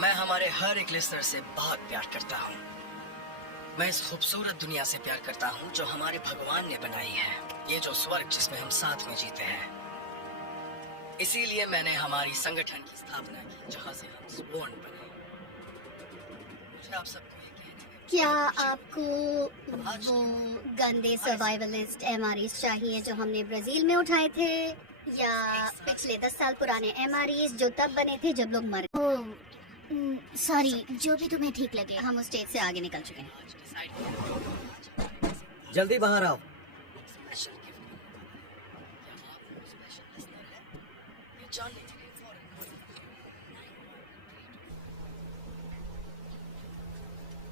मैं हमारे हर एक लिस्टर से बहुत प्यार करता हूँ। मैं इस खूबसूरत दुनिया से प्यार करता हूँ जो हमारे भगवान ने बनाई है, ये जो स्वर्ग जिसमें हम साथ में जीते हैं। इसीलिए मैंने हमारी संगठन की स्थापना की जहाँ से हम स्वर्ण बने। मुझे आप सबको ये कहने में क्या आपको वो गंदे सर्वाइवलिस्ट एमआरईज चाहिए जो हमने ब्राजील में उठाए थे, या पिछले 10 साल पुराने एमआरईज जो तब बने थे जब लोग मर सॉरी, जो भी तुम्हें ठीक लगे। हम उस स्टेज से आगे निकल चुके हैं। जल्दी बाहर आओ।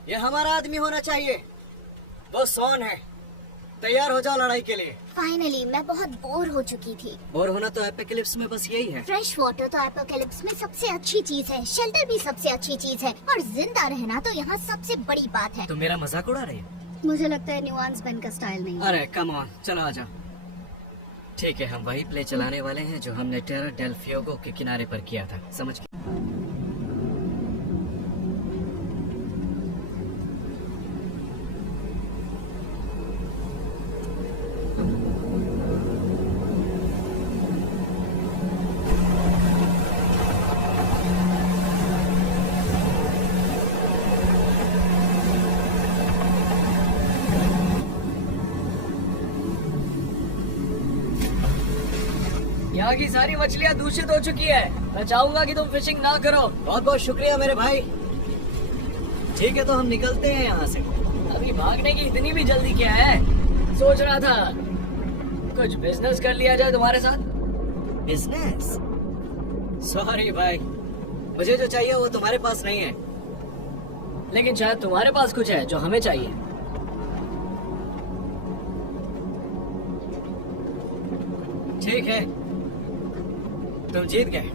ये हमारा आदमी होना चाहिए। वो सॉन है। तैयार हो जाओ लड़ाई के लिए। फाइनली, मैं बहुत बोर हो चुकी थी। बोर होना तो एपोकैलिप्स में बस यही है। फ्रेश वाटर तो एपोकैलिप्स में सबसे अच्छी चीज है, शेल्टर भी सबसे अच्छी चीज है, और जिंदा रहना तो यहाँ सबसे बड़ी बात है। तो मेरा मजाक उड़ा रही है? मुझे लगता है न्यूआंस पेन का स्टाइल नहीं। अरे कम ऑन, चलो आ जाओ। ठीक है, हम वही प्ले चलाने वाले हैं जो हमने टेरा डेल फ्यूगो के किनारे पर किया था, समझ गए? यहाँ की सारी मछलियाँ दूषित हो चुकी है। मैं चाहूंगा कि तुम फिशिंग ना करो। बहुत बहुत शुक्रिया मेरे भाई। ठीक है, तो हम निकलते हैं यहाँ से। अभी भागने की इतनी भी जल्दी क्या है? सोच रहा था कुछ बिजनेस कर लिया जाए तुम्हारे साथ। बिजनेस? सॉरी भाई, मुझे जो चाहिए वो तुम्हारे पास नहीं है। लेकिन शायद तुम्हारे पास कुछ है जो हमें चाहिए। ठीक है, तुम जीत गए।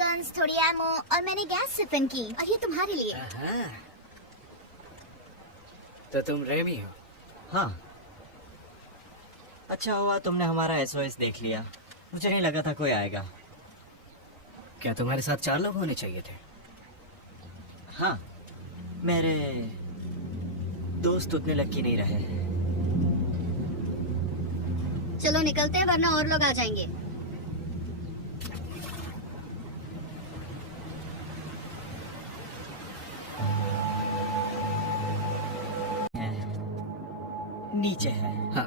गन्स, थोड़ी एमो, और मैंने गैस सिफन की, और ये तुम्हारे लिए। तो तुम रेमी हो? हाँ। अच्छा हुआ तुमने हमारा एसओएस देख लिया। मुझे नहीं लगा था कोई आएगा। क्या तुम्हारे साथ 4 लोग होने चाहिए थे? हाँ, मेरे दोस्त उतने लकी नहीं रहे। चलो निकलते हैं, वरना और लोग आ जाएंगे। नीचे है। हाँ।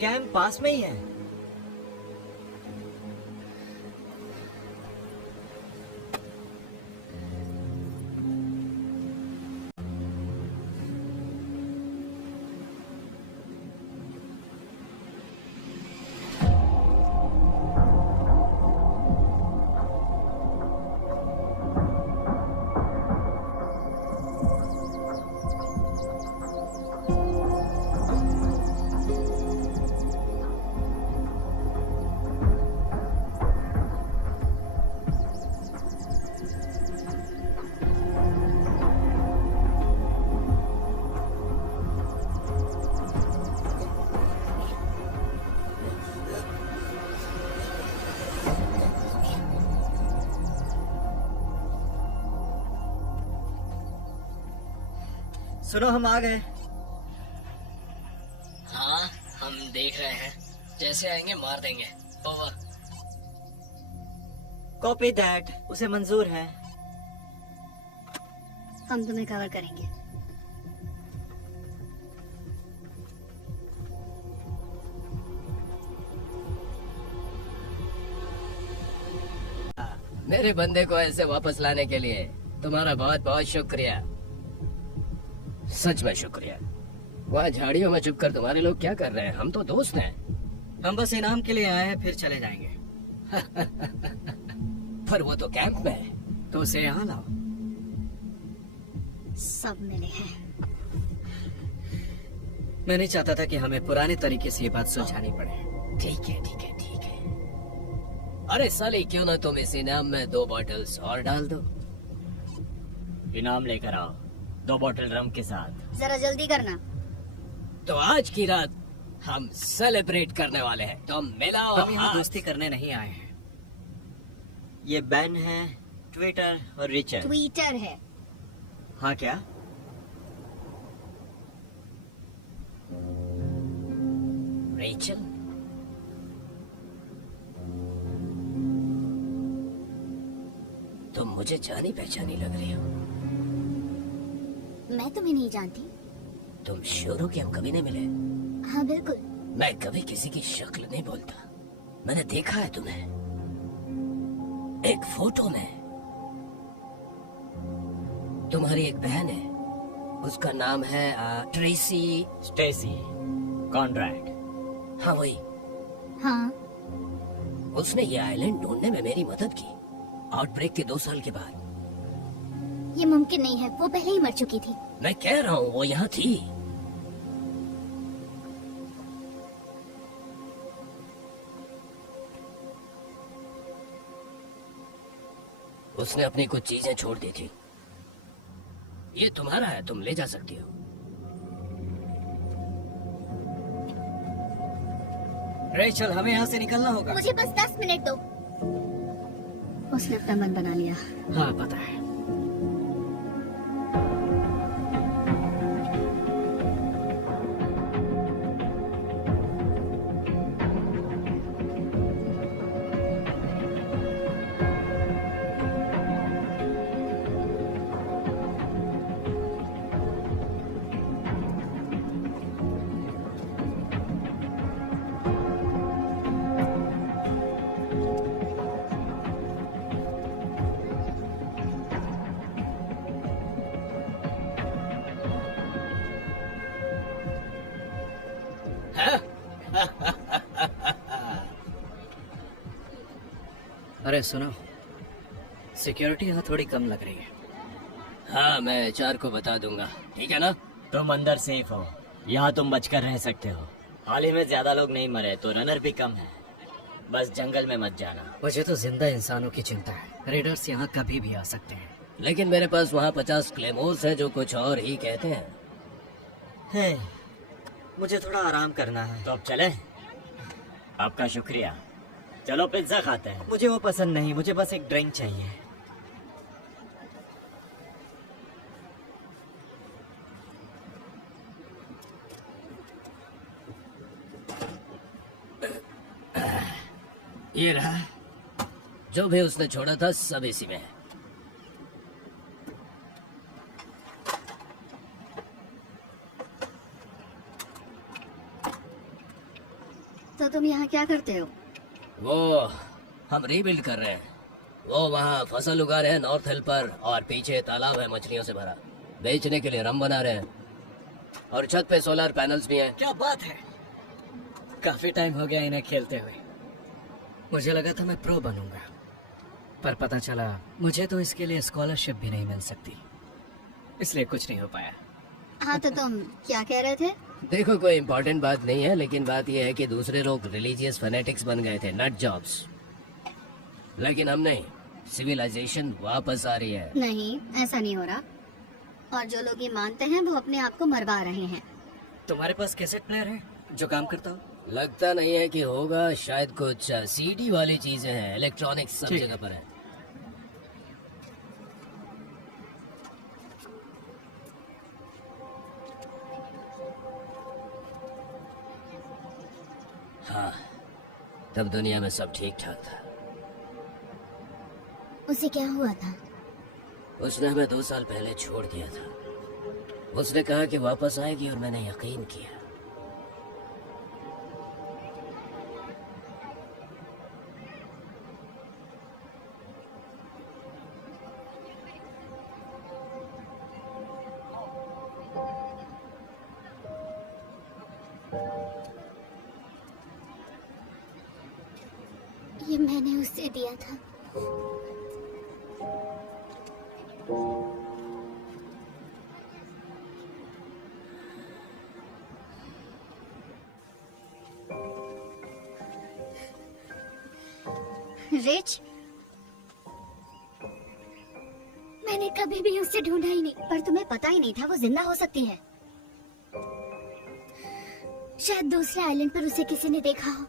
कैंप पास में ही है। सुनो, हम आ गए। देख रहे हैं, जैसे आएंगे मार देंगे। ओवर। Copy that. उसे मंजूर है। हम तुम्हें कवर करेंगे। मेरे बंदे को ऐसे वापस लाने के लिए तुम्हारा बहुत बहुत शुक्रिया। सच में शुक्रिया। वहाँ झाड़ियों में छुप कर तुम्हारे लोग क्या कर रहे हैं? हम तो दोस्त हैं। हम बस इनाम के लिए आए हैं, फिर चले जाएंगे। पर वो तो कैंप में है। तो उसे यहाँ लाओ। सब मिले हैं। मैं नहीं चाहता था कि हमें पुराने तरीके से ये बात सुलझानी पड़े। ठीक है ठीक है ठीक है। अरे साले, क्यों ना तुम इस इनाम में 2 बॉटल्स और डाल दो। इनाम लेकर आओ, 2 बॉटल रम के साथ। जरा जल्दी करना। तो आज की रात हम सेलिब्रेट करने वाले हैं। तो मिलाओ हम यहाँ हाथ। दोस्ती करने नहीं आए हैं। ये बैन है, ट्विटर और रिचर्ड। ट्विटर है। हाँ क्या? रेचल, तुम मुझे जानी पहचानी लग रही हो। मैं तुम्हें नहीं जानती। तुम श्योर हो कि हम कभी नहीं मिले? हाँ बिल्कुल। मैं कभी किसी की शक्ल नहीं बोलता। मैंने देखा है तुम्हें एक फोटो में। तुम्हारी एक बहन है, उसका नाम है ट्रेसी। Stacy Conrad. हाँ वही। हाँ। उसने ये आइलैंड ढूंढने में मेरी मदद की, आउटब्रेक के 2 साल के बाद। ये मुमकिन नहीं है, वो पहले ही मर चुकी थी। मैं कह रहा हूँ वो यहाँ थी। उसने अपनी कुछ चीजें छोड़ दी थी। ये तुम्हारा है, तुम ले जा सकती हो। रेचल, हमें यहाँ से निकलना होगा। मुझे बस 10 मिनट दो। उसने अपना मन बना लिया। हाँ पता है। अरे सुनो, सिक्योरिटी यहाँ थोड़ी कम लग रही है। हाँ, मैं HR को बता दूंगा, ठीक है ना? तुम अंदर सेफ हो, यहाँ तुम बचकर रह सकते हो। हाल ही में ज्यादा लोग नहीं मरे तो रनर भी कम है। बस जंगल में मत जाना। मुझे तो जिंदा इंसानों की चिंता है। रेडर्स यहाँ कभी भी आ सकते हैं। लेकिन मेरे पास वहाँ 50 क्लेमोर्स हैं जो कुछ और ही कहते हैं। है, मुझे थोड़ा आराम करना है। तो अब चले? आपका शुक्रिया। चलो पिज्जा खाते हैं। मुझे वो पसंद नहीं, मुझे बस एक ड्रिंक चाहिए। ये रहा, जो भी उसने छोड़ा था सब इसी में है। तो तुम यहाँ क्या करते हो? वो हम रीबिल्ड कर रहे हैं। वो वहाँ फसल उगा रहे हैं नॉर्थ हिल पर, और पीछे तालाब है मछलियों से भरा। बेचने के लिए रम बना रहे हैं, और छत पे सोलर पैनल्स भी हैं। क्या बात है! काफी टाइम हो गया इन्हें खेलते हुए। मुझे लगा था मैं प्रो बनूंगा, पर पता चला मुझे तो इसके लिए स्कॉलरशिप भी नहीं मिल सकती, इसलिए कुछ नहीं हो पाया। हाँ तो तुम क्या कह रहे थे? देखो, कोई इम्पोर्टेंट बात नहीं है, लेकिन बात यह है कि दूसरे लोग रिलीजियस फैनेटिक्स बन गए थे, नट जॉब्स। लेकिन हम नहीं। सिविलाइजेशन वापस आ रही है। नहीं, ऐसा नहीं हो रहा। और जो लोग ये मानते हैं वो अपने आप को मरवा रहे हैं। तुम्हारे पास कैसेट प्लेयर है जो काम करता हो? लगता नहीं है कि होगा, शायद कुछ CD वाली चीजें हैं। इलेक्ट्रॉनिक्स सब ठीक। जगह पर है। हाँ, तब दुनिया में सब ठीक ठाक था। उसे क्या हुआ था? उसने हमें 2 साल पहले छोड़ दिया था। उसने कहा कि वापस आएगी और मैंने यकीन किया। ये मैंने उसे दिया था। रिच, मैंने कभी भी उसे ढूंढा ही नहीं, पर तुम्हें पता ही नहीं था वो जिंदा हो सकती है। शायद दूसरे आइलैंड पर उसे किसी ने देखा हो।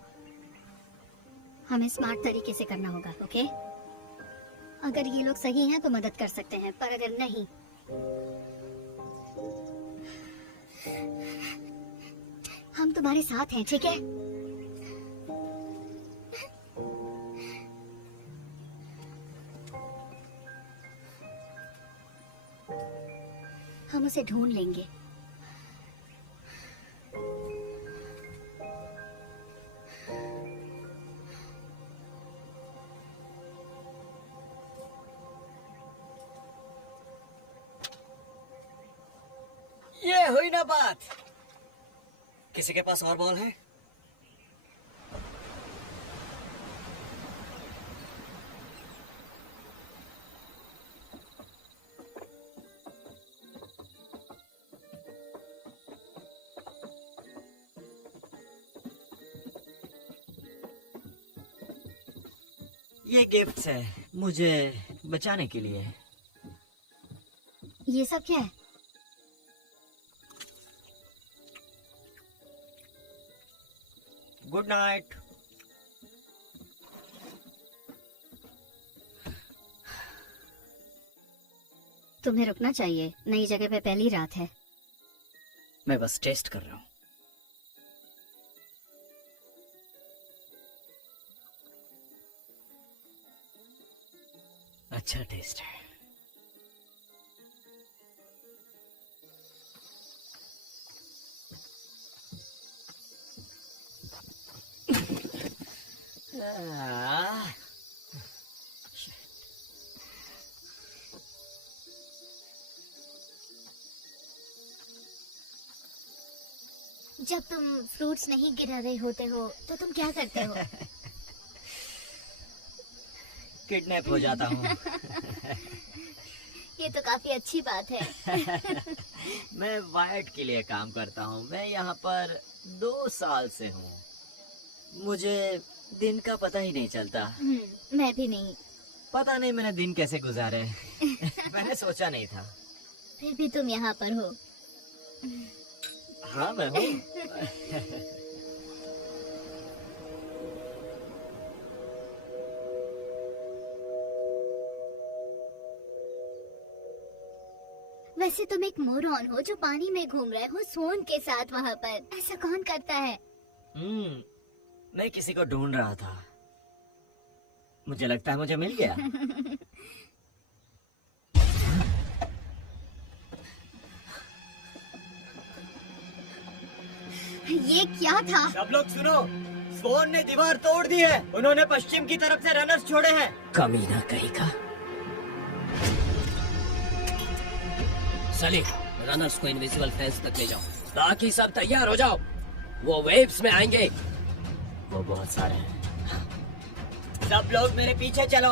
हमें स्मार्ट तरीके से करना होगा, ओके? अगर ये लोग सही हैं तो मदद कर सकते हैं, पर अगर नहीं, हम तुम्हारे साथ हैं, ठीक है? हम उसे ढूंढ लेंगे। ये हुई ना बात। किसी के पास और बॉल है? ये गिफ्ट्स है मुझे बचाने के लिए। ये सब क्या है? Good night. तुम्हें रुकना चाहिए, नई जगह पे पहली रात है। मैं बस टेस्ट कर रहा हूँ। अच्छा टेस्ट है। जब तुम फ्रूट्स नहीं गिरा रहे होते हो तो तुम क्या करते हो? किडनैप हो जाता हूँ। ये तो काफी अच्छी बात है। मैं वाइट के लिए काम करता हूँ। मैं यहाँ पर 2 साल से हूँ। मुझे दिन का पता ही नहीं चलता। मैं भी नहीं। पता नहीं मैंने दिन कैसे गुजारे। मैंने सोचा नहीं था। फिर भी तुम यहाँ पर हो। हाँ मैं हूँ। वैसे तुम एक मोरॉन हो जो पानी में घूम रहे हो सोन के साथ वहाँ पर। ऐसा कौन करता है? मैं किसी को ढूंढ रहा था। मुझे लगता है मुझे मिल गया। ये क्या था? सब लोग सुनो, स्वॉन ने दीवार तोड़ दी है। उन्होंने पश्चिम की तरफ से रनर्स छोड़े हैं। कमीना कहीं का। सली, रनर्स को इनविजिबल फेंस तक ले जाओ। बाकी सब तैयार हो जाओ, वो वेव्स में आएंगे। वो बहुत सारे हैं। सब लोग मेरे पीछे चलो।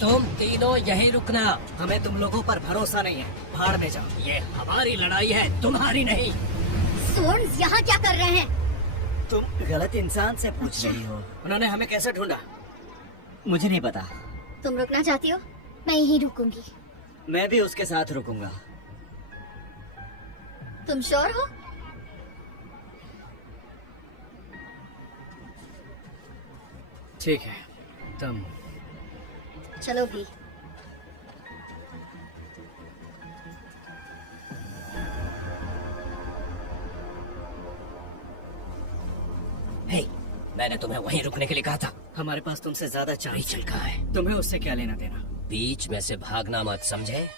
तुम तीनों यहीं रुकना। हमें तुम लोगों पर भरोसा नहीं है। भाड़ में जाओ। ये हमारी लड़ाई है, तुम्हारी नहीं। सोन्स यहाँ क्या कर रहे हैं? तुम गलत इंसान से पूछ रही हो। उन्होंने हमें कैसे ढूंढा? मुझे नहीं पता। तुम रुकना चाहती हो? मैं यहीं रुकूंगी। मैं भी उसके साथ रुकूंगा। तुम श्योर हो? ठीक है, तुम चलो भी। मैंने तुम्हें वहीं रुकने के लिए कहा था। हमारे पास तुमसे ज्यादा चांस रीचल कहाँ है? तुम्हें उससे क्या लेना देना? बीच में से भागना मत, समझे?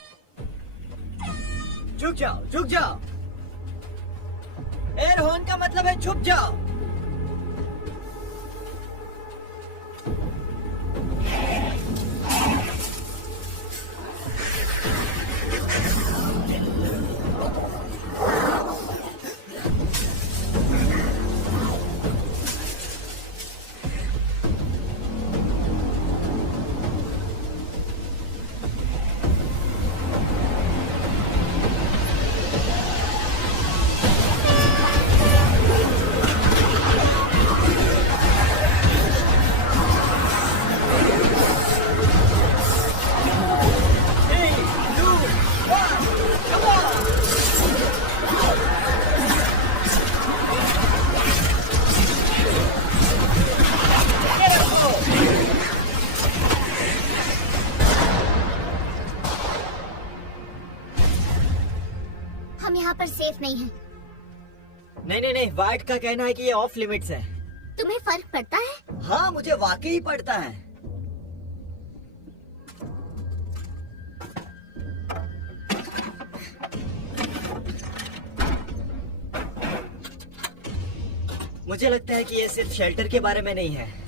झुक जाओ, झुक जाओ। एयर हॉर्न का मतलब है झुक जाओ। हम यहाँ पर सेफ नहीं हैं। नहीं नहीं नहीं, वाइट का कहना है कि ये ऑफ लिमिट्स है। तुम्हें फर्क पड़ता है? हाँ, मुझे वाकई पड़ता है। मुझे लगता है कि ये सिर्फ शेल्टर के बारे में नहीं है।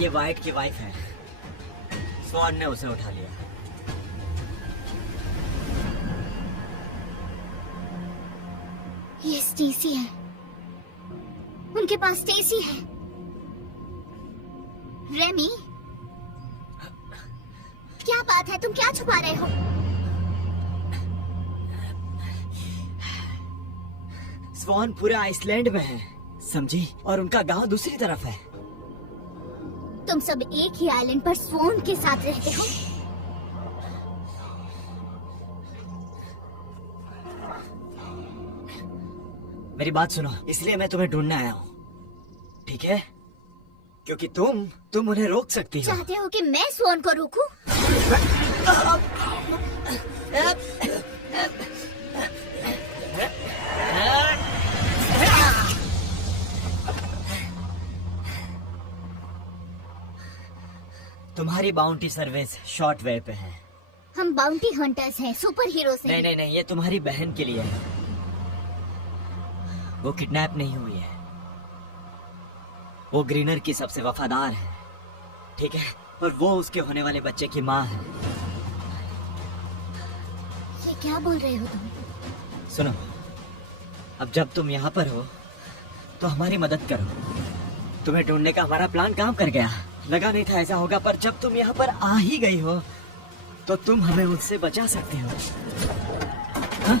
ये वाइट की वाइफ है। स्वॉन ने उसे उठा लिया। ये स्टेसी है। उनके पास स्टेसी है। रेमी, क्या बात है? तुम क्या छुपा रहे हो? स्वॉन पूरे आइसलैंड में है, समझी? और उनका गांव दूसरी तरफ है। तुम सब एक ही आइलैंड पर स्वॉन के साथ रहते हो? मेरी बात सुनो, इसलिए मैं तुम्हें ढूंढने आया हूँ, ठीक है? क्योंकि तुम उन्हें रोक सकती हो। चाहते हो कि मैं स्वॉन को रोकूं? तुम्हारी बाउंटी सर्विस शॉर्ट वेव पे है। हम बाउंटी हंटर्स हैं, सुपर हीरोज हैं। नहीं नहीं नहीं, ये तुम्हारी बहन के लिए है। वो किडनैप नहीं हुई है। वो ग्रीनर की सबसे वफादार है, ठीक है? और वो उसके होने वाले बच्चे की माँ है। ये क्या बोल रहे हो तुम? सुनो, अब जब तुम यहाँ पर हो तो हमारी मदद करो। तुम्हें ढूंढने का हमारा प्लान काम कर गया। लगा नहीं था ऐसा होगा, पर जब तुम यहाँ पर आ ही गई हो तो तुम हमें उससे बचा सकते हो। हाँ?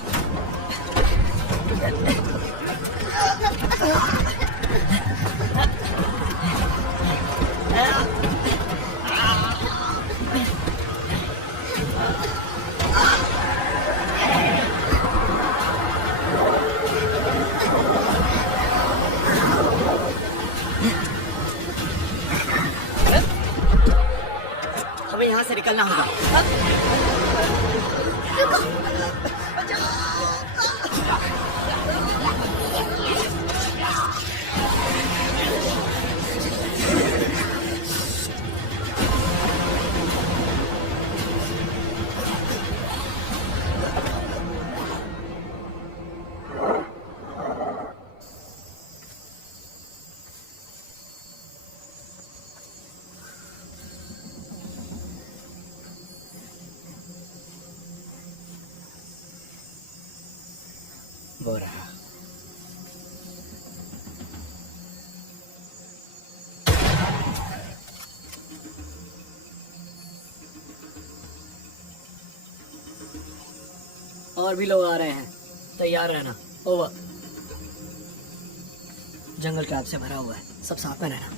हमें यहाँ से निकलना होगा। वो रहा। और भी लोग आ रहे हैं, तैयार रहना। ओवर। जंगल ट्रैप से भरा हुआ है, सब साथ में रहना।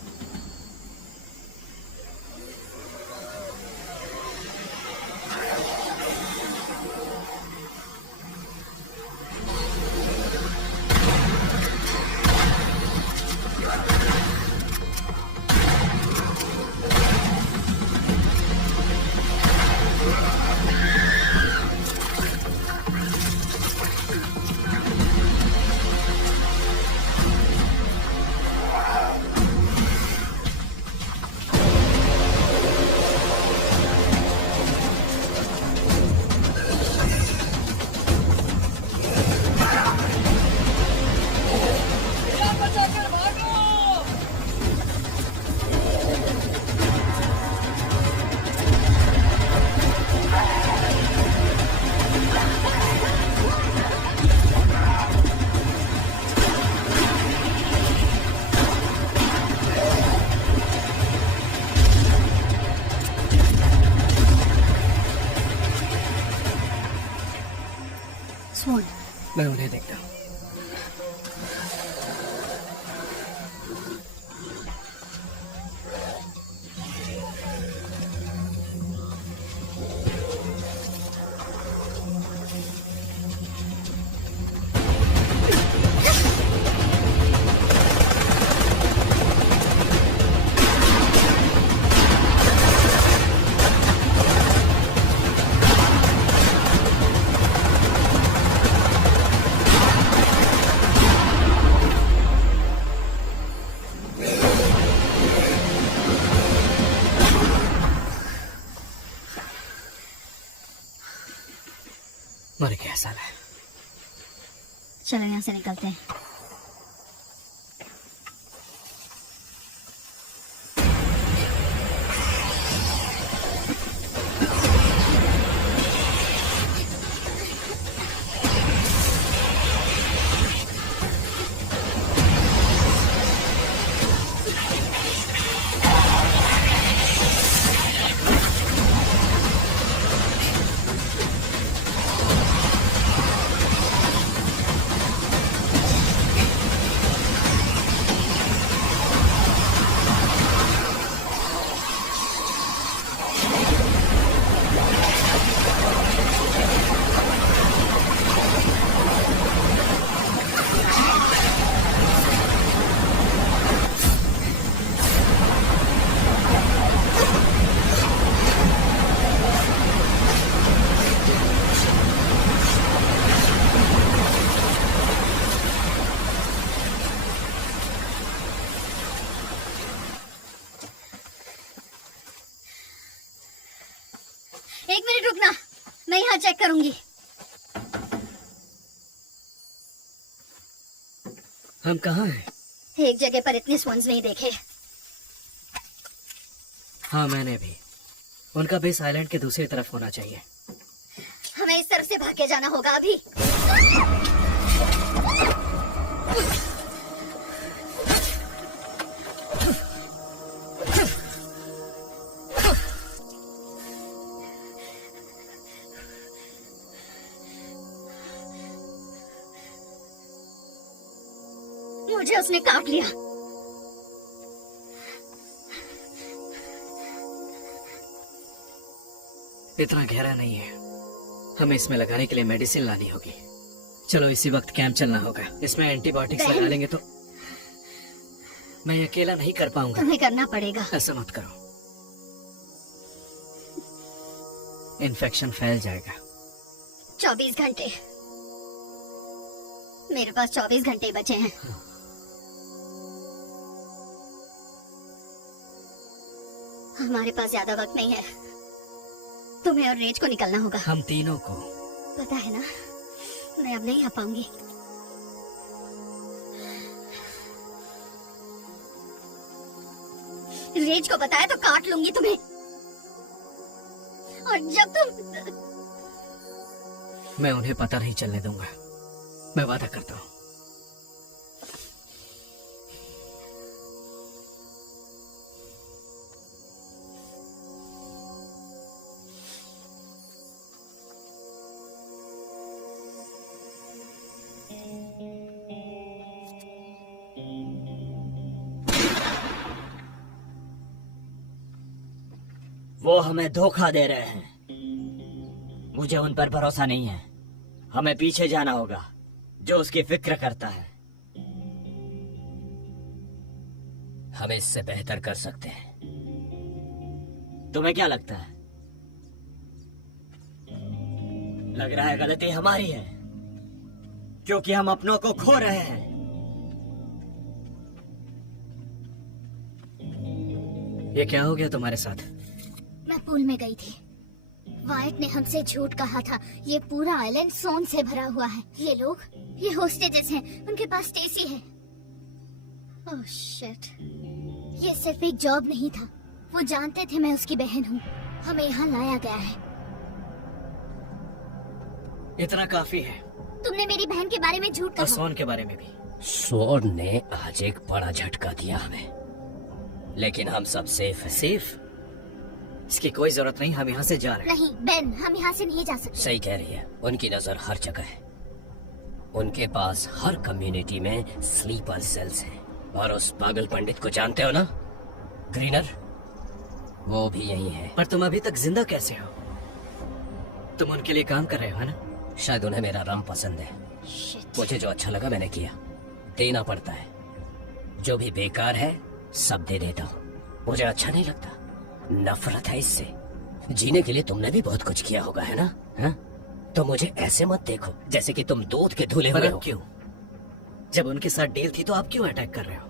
मैं उन्हें देखता हूँ। मर गया साला। चलो यहाँ से निकलते हैं। एक मिनट रुकना, मैं यहाँ चेक करूंगी। हम कहाँ हैं? एक जगह पर इतने स्वंस नहीं देखे। हाँ मैंने भी। उनका बेस आइलैंड के दूसरी तरफ होना चाहिए। हमें इस तरफ से भाग के जाना होगा अभी। मुझे उसने काट लिया। इतना गहरा नहीं है, हमें इसमें लगाने के लिए मेडिसिन लानी होगी। चलो इसी वक्त कैंप चलना होगा। इसमें एंटीबायोटिक्स लगा लेंगे तो मैं ये अकेला नहीं कर पाऊंगा। तुम्हें करना पड़ेगा। ऐसा मत करो, इन्फेक्शन फैल जाएगा। 24 घंटे। मेरे पास 24 घंटे ही बचे हैं। हमारे पास ज्यादा वक्त नहीं है। तुम्हें और रेज को निकलना होगा। हम तीनों को। पता है ना, मैं अब नहीं आ पाऊंगी। रेज को बताया तो काट लूंगी तुम्हें। और जब तुम... मैं उन्हें पता नहीं चलने दूंगा, मैं वादा करता हूँ। वो हमें धोखा दे रहे हैं। मुझे उन पर भरोसा नहीं है। हमें पीछे जाना होगा, जो उसकी फिक्र करता है। हम इससे बेहतर कर सकते हैं। तुम्हें क्या लगता है? लग रहा है गलती हमारी है, क्योंकि हम अपनों को खो रहे हैं। ये क्या हो गया तुम्हारे साथ? मैं पूल में गई थी। वाइट ने हमसे झूठ कहा था। ये पूरा आइलैंड सोन से भरा हुआ है। ये लोग, ये होस्टेजेस हैं। उनके पास स्टेसी है। Oh shit. ये सिर्फ एक जॉब नहीं था। वो जानते थे मैं उसकी बहन हूँ। हमें यहाँ लाया गया है। इतना काफी है। तुमने मेरी बहन के बारे में झूठ और कहा। सोन के बारे में भी। स्वॉर्ड ने आज एक बड़ा झटका दिया हमें, लेकिन हम सब सेफ हैं। सेफ? इसकी कोई जरूरत नहीं, हम यहाँ से जा रहे हैं। नहीं बेन, हम यहाँ से नहीं जा सकते। सही कह रही है, उनकी नजर हर जगह है। उनके पास हर कम्युनिटी में स्लीपर सेल्स हैं। और उस पागल पंडित को जानते हो ना, ग्रीनर, वो भी यही है। पर तुम अभी तक जिंदा कैसे हो? तुम उनके लिए काम कर रहे हो, है ना? शायद उन्हें मेरा रंग पसंद है। Shit. मुझे जो अच्छा लगा मैंने किया। देना पड़ता है, जो भी बेकार है सब दे देता हूँ। मुझे अच्छा नहीं लगता, नफरत है इससे। जीने के लिए तुमने भी बहुत कुछ किया होगा, है ना? हा? तो मुझे ऐसे मत देखो जैसे कि तुम दूध के धुले पर हुए अब हो। क्यों? जब उनके साथ डील थी तो आप क्यों अटैक कर रहे हो?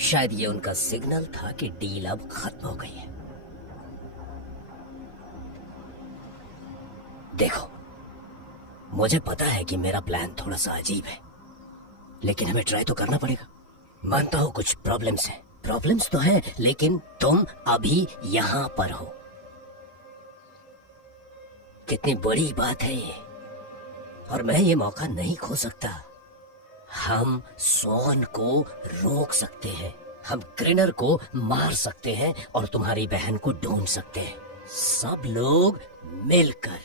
शायद ये उनका सिग्नल था कि डील अब खत्म हो गई है। देखो, मुझे पता है कि मेरा प्लान थोड़ा सा अजीब है, लेकिन हमें ट्राई तो करना पड़ेगा। मानता हूं कुछ प्रॉब्लम्स तो हैं, लेकिन तुम अभी यहाँ पर हो। कितनी बड़ी बात है ये, और मैं ये मौका नहीं खो सकता। हम स्वॉन को रोक सकते हैं, हम ग्रिनर को मार सकते हैं और तुम्हारी बहन को ढूंढ सकते हैं, सब लोग मिलकर।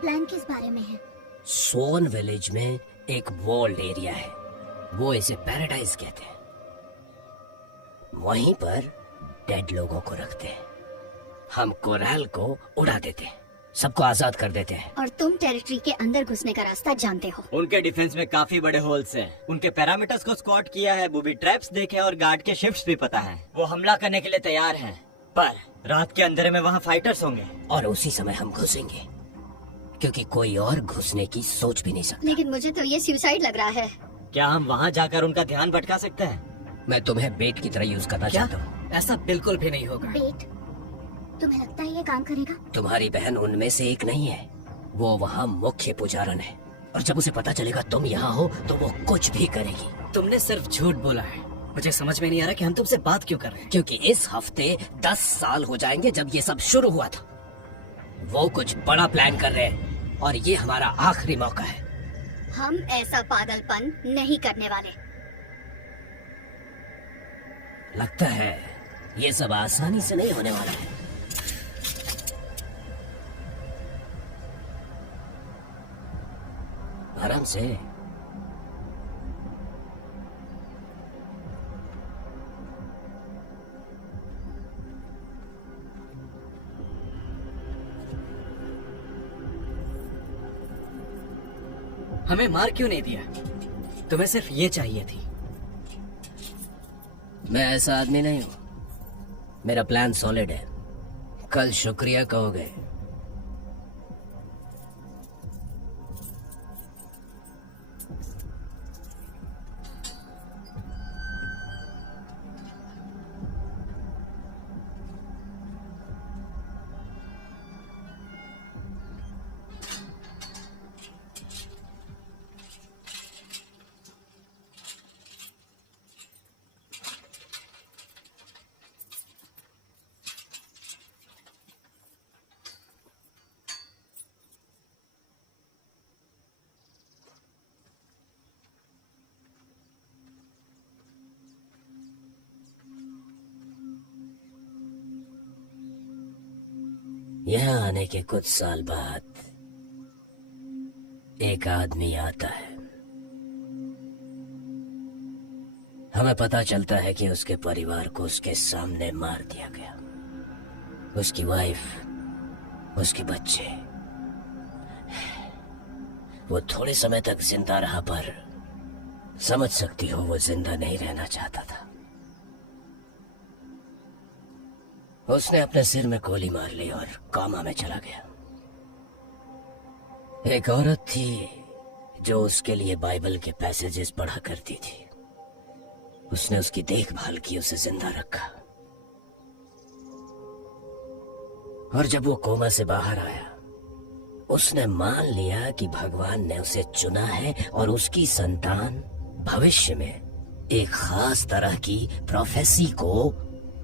प्लान किस बारे में है? स्वॉन विलेज में एक वॉल्ड एरिया है, वो इसे पैराडाइज कहते हैं। वहीं पर डेड लोगों को रखते हैं, हम कोरल को उड़ा देते हैं, सबको आजाद कर देते हैं। और तुम टेरिटरी के अंदर घुसने का रास्ता जानते हो। उनके डिफेंस में काफी बड़े होल्स हैं। उनके पैरामीटर्स को स्क्वाट किया है, बूबी ट्रैप्स देखे और गार्ड के शिफ्ट्स भी पता है। वो हमला करने के लिए तैयार हैं, पर रात के अंधेरे में वहाँ फाइटर्स होंगे। और उसी समय हम घुसेंगे, क्योंकि कोई और घुसने की सोच भी नहीं सकता। लेकिन मुझे तो ये सुसाइड लग रहा है। क्या हम वहाँ जाकर उनका ध्यान भटका सकते हैं? मैं तुम्हें बेट की तरह यूज करना क्या? चाहता हूँ। ऐसा बिल्कुल भी नहीं होगा। बेट, तुम्हें लगता है ये काम करेगा? तुम्हारी बहन उनमें से एक नहीं है, वो वहाँ मुख्य पुजारन है, और जब उसे पता चलेगा तुम यहाँ हो तो वो कुछ भी करेगी। तुमने सिर्फ झूठ बोला है। मुझे समझ में नहीं आ रहा कि हम तुमसे बात क्यों कर रहे हैं। क्योंकि इस हफ्ते 10 साल हो जाएंगे जब ये सब शुरू हुआ था। वो कुछ बड़ा प्लान कर रहे हैं और ये हमारा आखिरी मौका है। हम ऐसा पागलपन नहीं करने वाले। लगता है ये सब आसानी से नहीं होने वाला है। आराम से। हमें मार क्यों नहीं दिया? तुम्हें सिर्फ ये चाहिए थी। मैं ऐसा आदमी नहीं हूं, मेरा प्लान सॉलिड है। कल शुक्रिया कहोगे। यहाँ आने के कुछ साल बाद एक आदमी आता है। हमें पता चलता है कि उसके परिवार को उसके सामने मार दिया गया। उसकी वाइफ, उसके बच्चे। वो थोड़े समय तक जिंदा रहा, पर समझ सकती हो वो जिंदा नहीं रहना चाहता था। उसने अपने सिर में गोली मार ली और कामा में चला गया। एक औरत थी जो उसके लिए बाइबल के पैसेजेस पढ़ा करती थी। उसने उसकी देखभाल की, उसे जिंदा रखा। और जब वो कोमा से बाहर आया, उसने मान लिया कि भगवान ने उसे चुना है और उसकी संतान भविष्य में एक खास तरह की प्रोफेसी को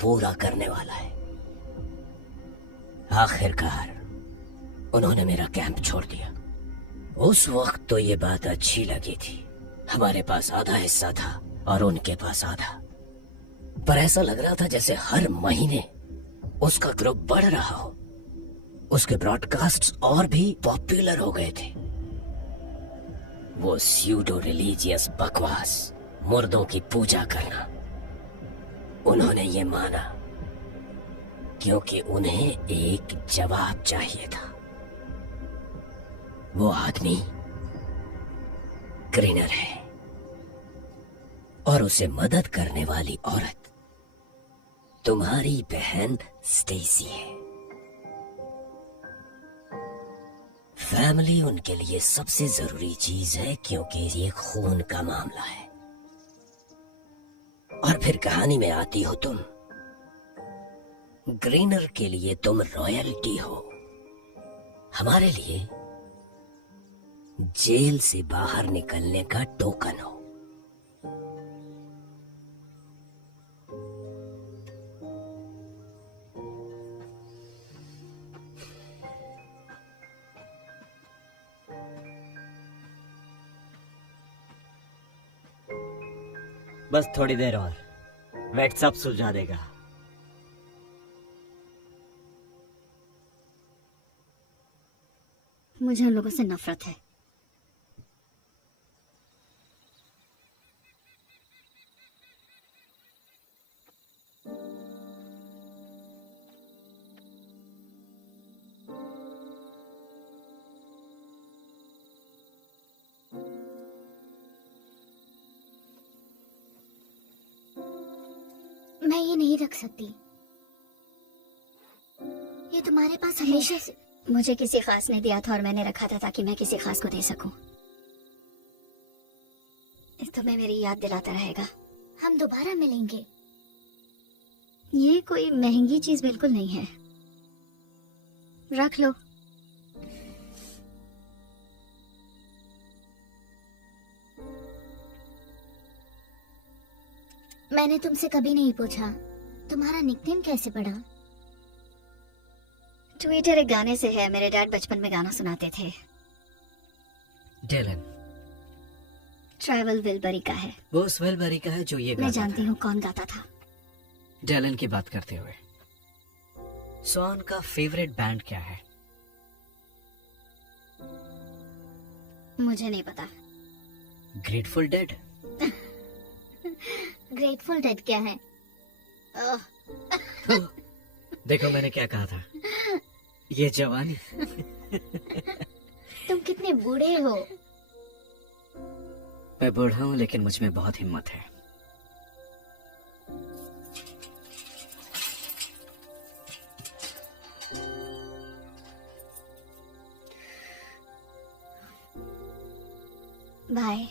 पूरा करने वाला है। आखिरकार उन्होंने मेरा कैंप छोड़ दिया। उस वक्त तो ये बात अच्छी लगी थी। हमारे पास आधा हिस्सा था और उनके पास आधा, पर ऐसा लग रहा था जैसे हर महीने उसका ग्रुप बढ़ रहा हो। उसके ब्रॉडकास्ट्स और भी पॉपुलर हो गए थे। वो स्यूडो रिलीजियस बकवास, मुर्दों की पूजा करना, उन्होंने ये माना क्योंकि उन्हें एक जवाब चाहिए था। वो आदमी ग्रीनर है और उसे मदद करने वाली औरत तुम्हारी बहन स्टेसी है। फैमिली उनके लिए सबसे जरूरी चीज है क्योंकि ये खून का मामला है। और फिर कहानी में आती हो तुम। ग्रीनर के लिए तुम रॉयल्टी हो, हमारे लिए जेल से बाहर निकलने का टोकन हो। बस थोड़ी देर और, वेट सब सुलझा देगा। मुझे उन लोगों से नफरत है। मैं ये नहीं रख सकती। ये तुम्हारे पास हमेशा से। मुझे किसी खास ने दिया था और मैंने रखा था ताकि मैं किसी खास को दे सकूं। तुम्हें मेरी याद दिलाता रहेगा। हम दोबारा मिलेंगे। ये कोई महंगी चीज बिल्कुल नहीं है, रख लो। मैंने तुमसे कभी नहीं पूछा तुम्हारा निकनेम कैसे पड़ा। ट्विटर एक गाने से है। मेरे डैड बचपन में गाना सुनाते थे। डेलन। ट्रैवल विलबरी का है। वो उस वेलबरी का है जो ये मैं गाता जानती था। हूँ कौन गाता था। डेलन की बात करते हुए, सॉन का फेवरेट बैंड क्या है? मुझे नहीं पता। Grateful dead. ग्रेटफुल डेड क्या है? देखो मैंने क्या कहा था, ये जवानी। तुम कितने बूढ़े हो। मैं बूढ़ा हूं लेकिन मुझ में बहुत हिम्मत है। बाय,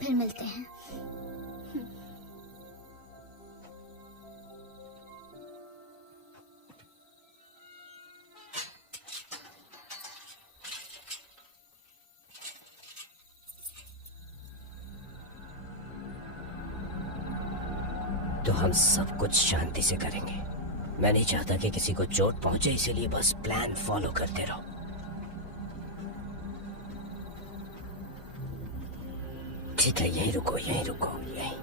फिर मिलते हैं। तो हम सब कुछ शांति से करेंगे। मैं नहीं चाहता कि किसी को चोट पहुंचे, इसीलिए बस प्लान फॉलो करते रहो। ठीक है, यहीं रुको, यहीं रुको, यहीं।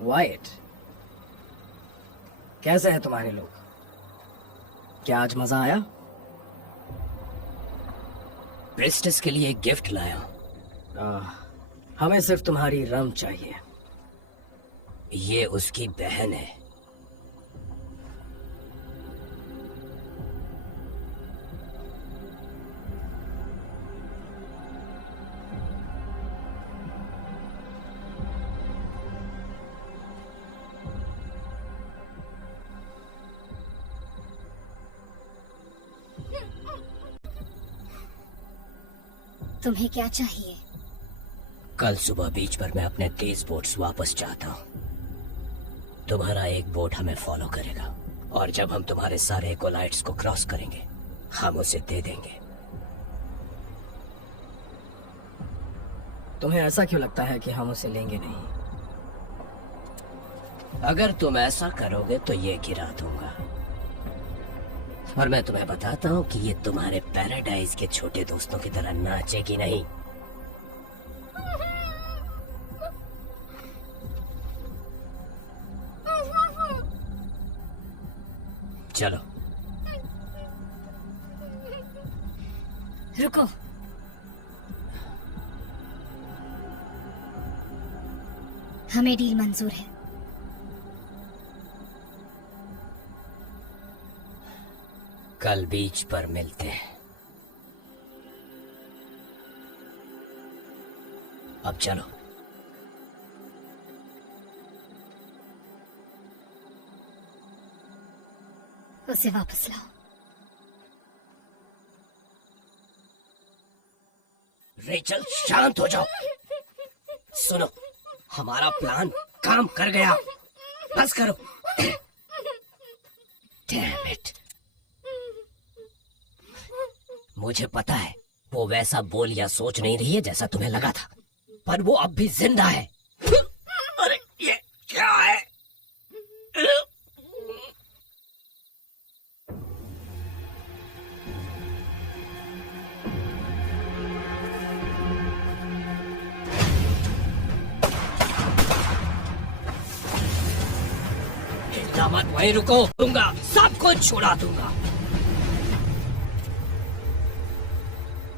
वाइट, कैसे हैं तुम्हारे लोग? क्या आज मजा आया? प्रिस्टेस के लिए एक गिफ्ट लाया हूं। हमें सिर्फ तुम्हारी रम चाहिए। ये उसकी बहन है। तुम्हें क्या चाहिए? कल सुबह बीच पर मैं अपने तेज बोट्स वापस चाहता हूं। तुम्हारा एक बोट हमें फॉलो करेगा और जब हम तुम्हारे सारे एकोलाइट्स को क्रॉस करेंगे हम उसे दे देंगे। तुम्हें ऐसा क्यों लगता है कि हम उसे लेंगे नहीं? अगर तुम ऐसा करोगे तो ये गिरा दूंगा। और मैं तुम्हें बताता हूँ कि ये तुम्हारे पैराडाइज के छोटे दोस्तों की तरह नाचेगी नहीं। चलो। रुको। हमें डील मंजूर है। कल बीच पर मिलते हैं। अब चलो। उसे वापस लाओ। रेचल शांत हो जाओ। सुनो, हमारा प्लान काम कर गया। बस करो। Damn it. मुझे पता है वो वैसा बोल या सोच नहीं रही है जैसा तुम्हें लगा था, पर वो अब भी जिंदा है। अरे ये क्या है? हिलना मत, वहीं रुको। दूंगा, सब कुछ छुड़ा दूंगा।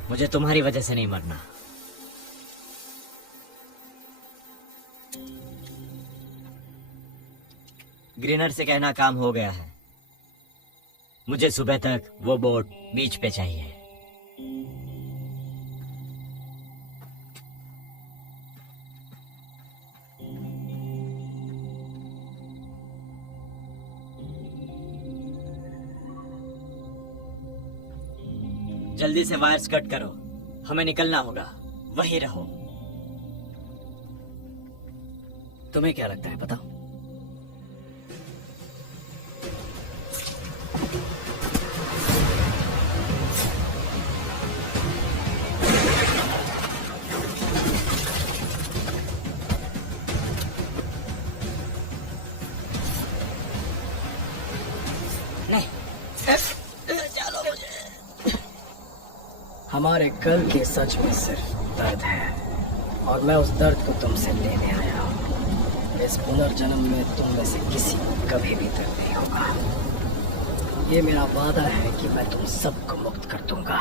मुझे तुम्हारी वजह से नहीं मरना। ग्रीनर से कहना काम हो गया है। मुझे सुबह तक वो बोट बीच पे चाहिए। जल्दी से वायर्स कट करो, हमें निकलना होगा। वहीं रहो। तुम्हें क्या लगता है बताओ? हमारे कल के सच में सिर्फ दर्द है, और मैं उस दर्द को तुमसे लेने आया हूँ। इस पुनर्जन्म में तुम में से किसी को कभी भी दर्द नहीं होगा। ये मेरा वादा है कि मैं तुम सबको मुक्त कर दूंगा।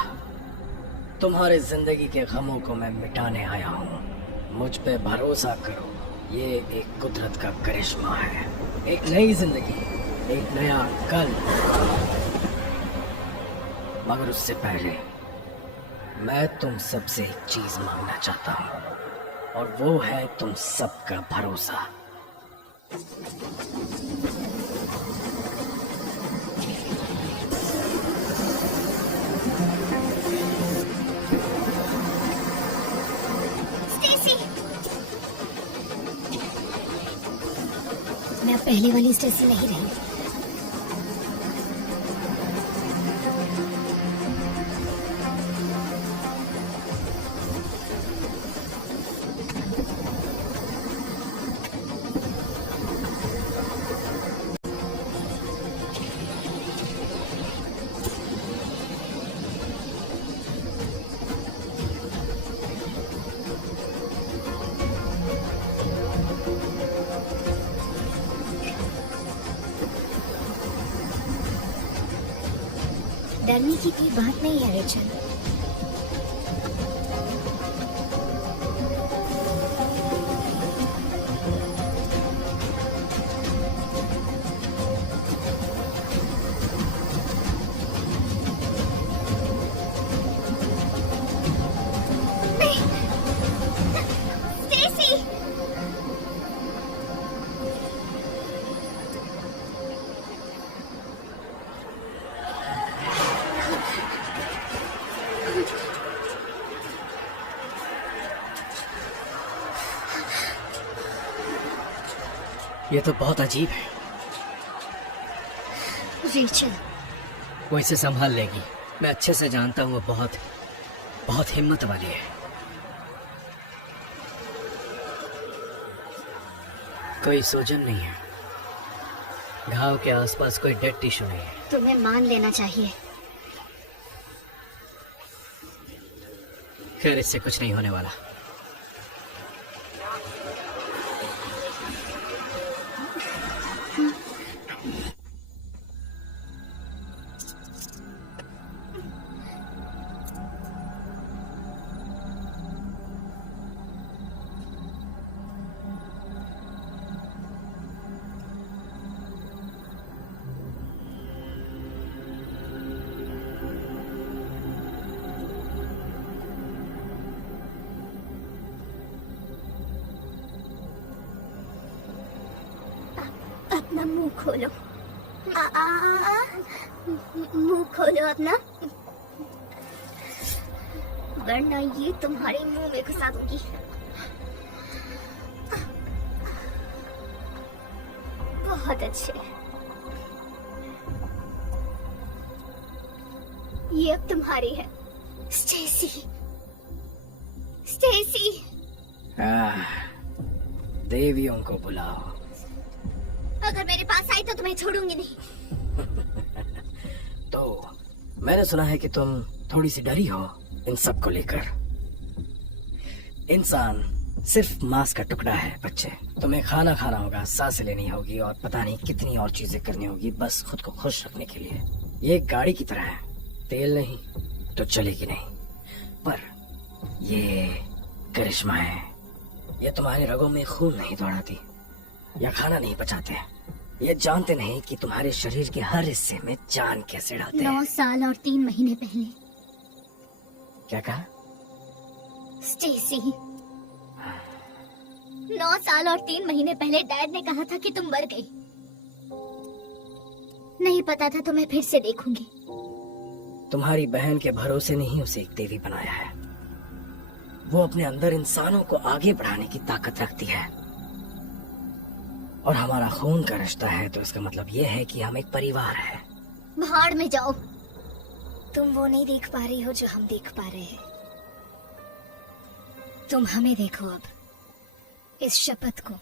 तुम्हारे जिंदगी के गमों को मैं मिटाने आया हूँ। मुझ पे भरोसा करो, ये एक कुदरत का करिश्मा है। एक नई जिंदगी, एक नया कल। मगर उससे पहले मैं तुम सबसे एक चीज मांगना चाहता हूँ, और वो है तुम सबका भरोसा। स्टेसी, मैं पहले वाली स्टेसी नहीं रही। डरने की कोई बात नहीं है रेचल। स्टेसी, ये तो बहुत अजीब है। रेचल, वो इसे संभाल लेगी। मैं अच्छे से जानता हूँ वो बहुत बहुत हिम्मत वाली है। कोई सूजन नहीं है, घाव के आसपास कोई डेड टिश्यू नहीं है। तुम्हें मान लेना चाहिए। खैर, इससे कुछ नहीं होने वाला। खोलो। मुंह खोलो अपना, वरना ये तुम्हारे मुंह में घुसा दूंगी। बहुत अच्छे, ये अब तुम्हारी है। Stacey, Stacey. देवियों को बुलाओ। अगर मेरे पास आई तो तुम्हें छोड़ूंगी नहीं। तो मैंने सुना है कि तुम थोड़ी सी डरी हो इन सब को लेकर। इंसान सिर्फ मांस का टुकड़ा है बच्चे। तुम्हें खाना खाना होगा, सांसें लेनी होगी और पता नहीं कितनी और चीजें करनी होगी, बस खुद को खुश रखने के लिए। ये एक गाड़ी की तरह है, तेल नहीं तो चलेगी नहीं। पर ये करिश्मा है, ये तुम्हारे रगों में खून नहीं दौड़ाती या खाना नहीं पचाते। ये जानते नहीं कि तुम्हारे शरीर के हर हिस्से में जान कैसे डालते हैं। 9 साल और 3 महीने पहले। क्या कहा? स्टेसी, 9 साल और 3 महीने पहले डैड ने कहा था कि तुम मर गई। नहीं पता था तुम्हें फिर से देखूंगी। तुम्हारी बहन के भरोसे नहीं उसे एक देवी बनाया है। वो अपने अंदर इंसानों को आगे बढ़ाने की ताकत रखती है। और हमारा खून का रिश्ता है, तो इसका मतलब ये है कि हम एक परिवार है। भाड़ में जाओ। तुम वो नहीं देख पा रही हो जो हम देख पा रहे हैं। तुम हमें देखो अब, इस शपथ को,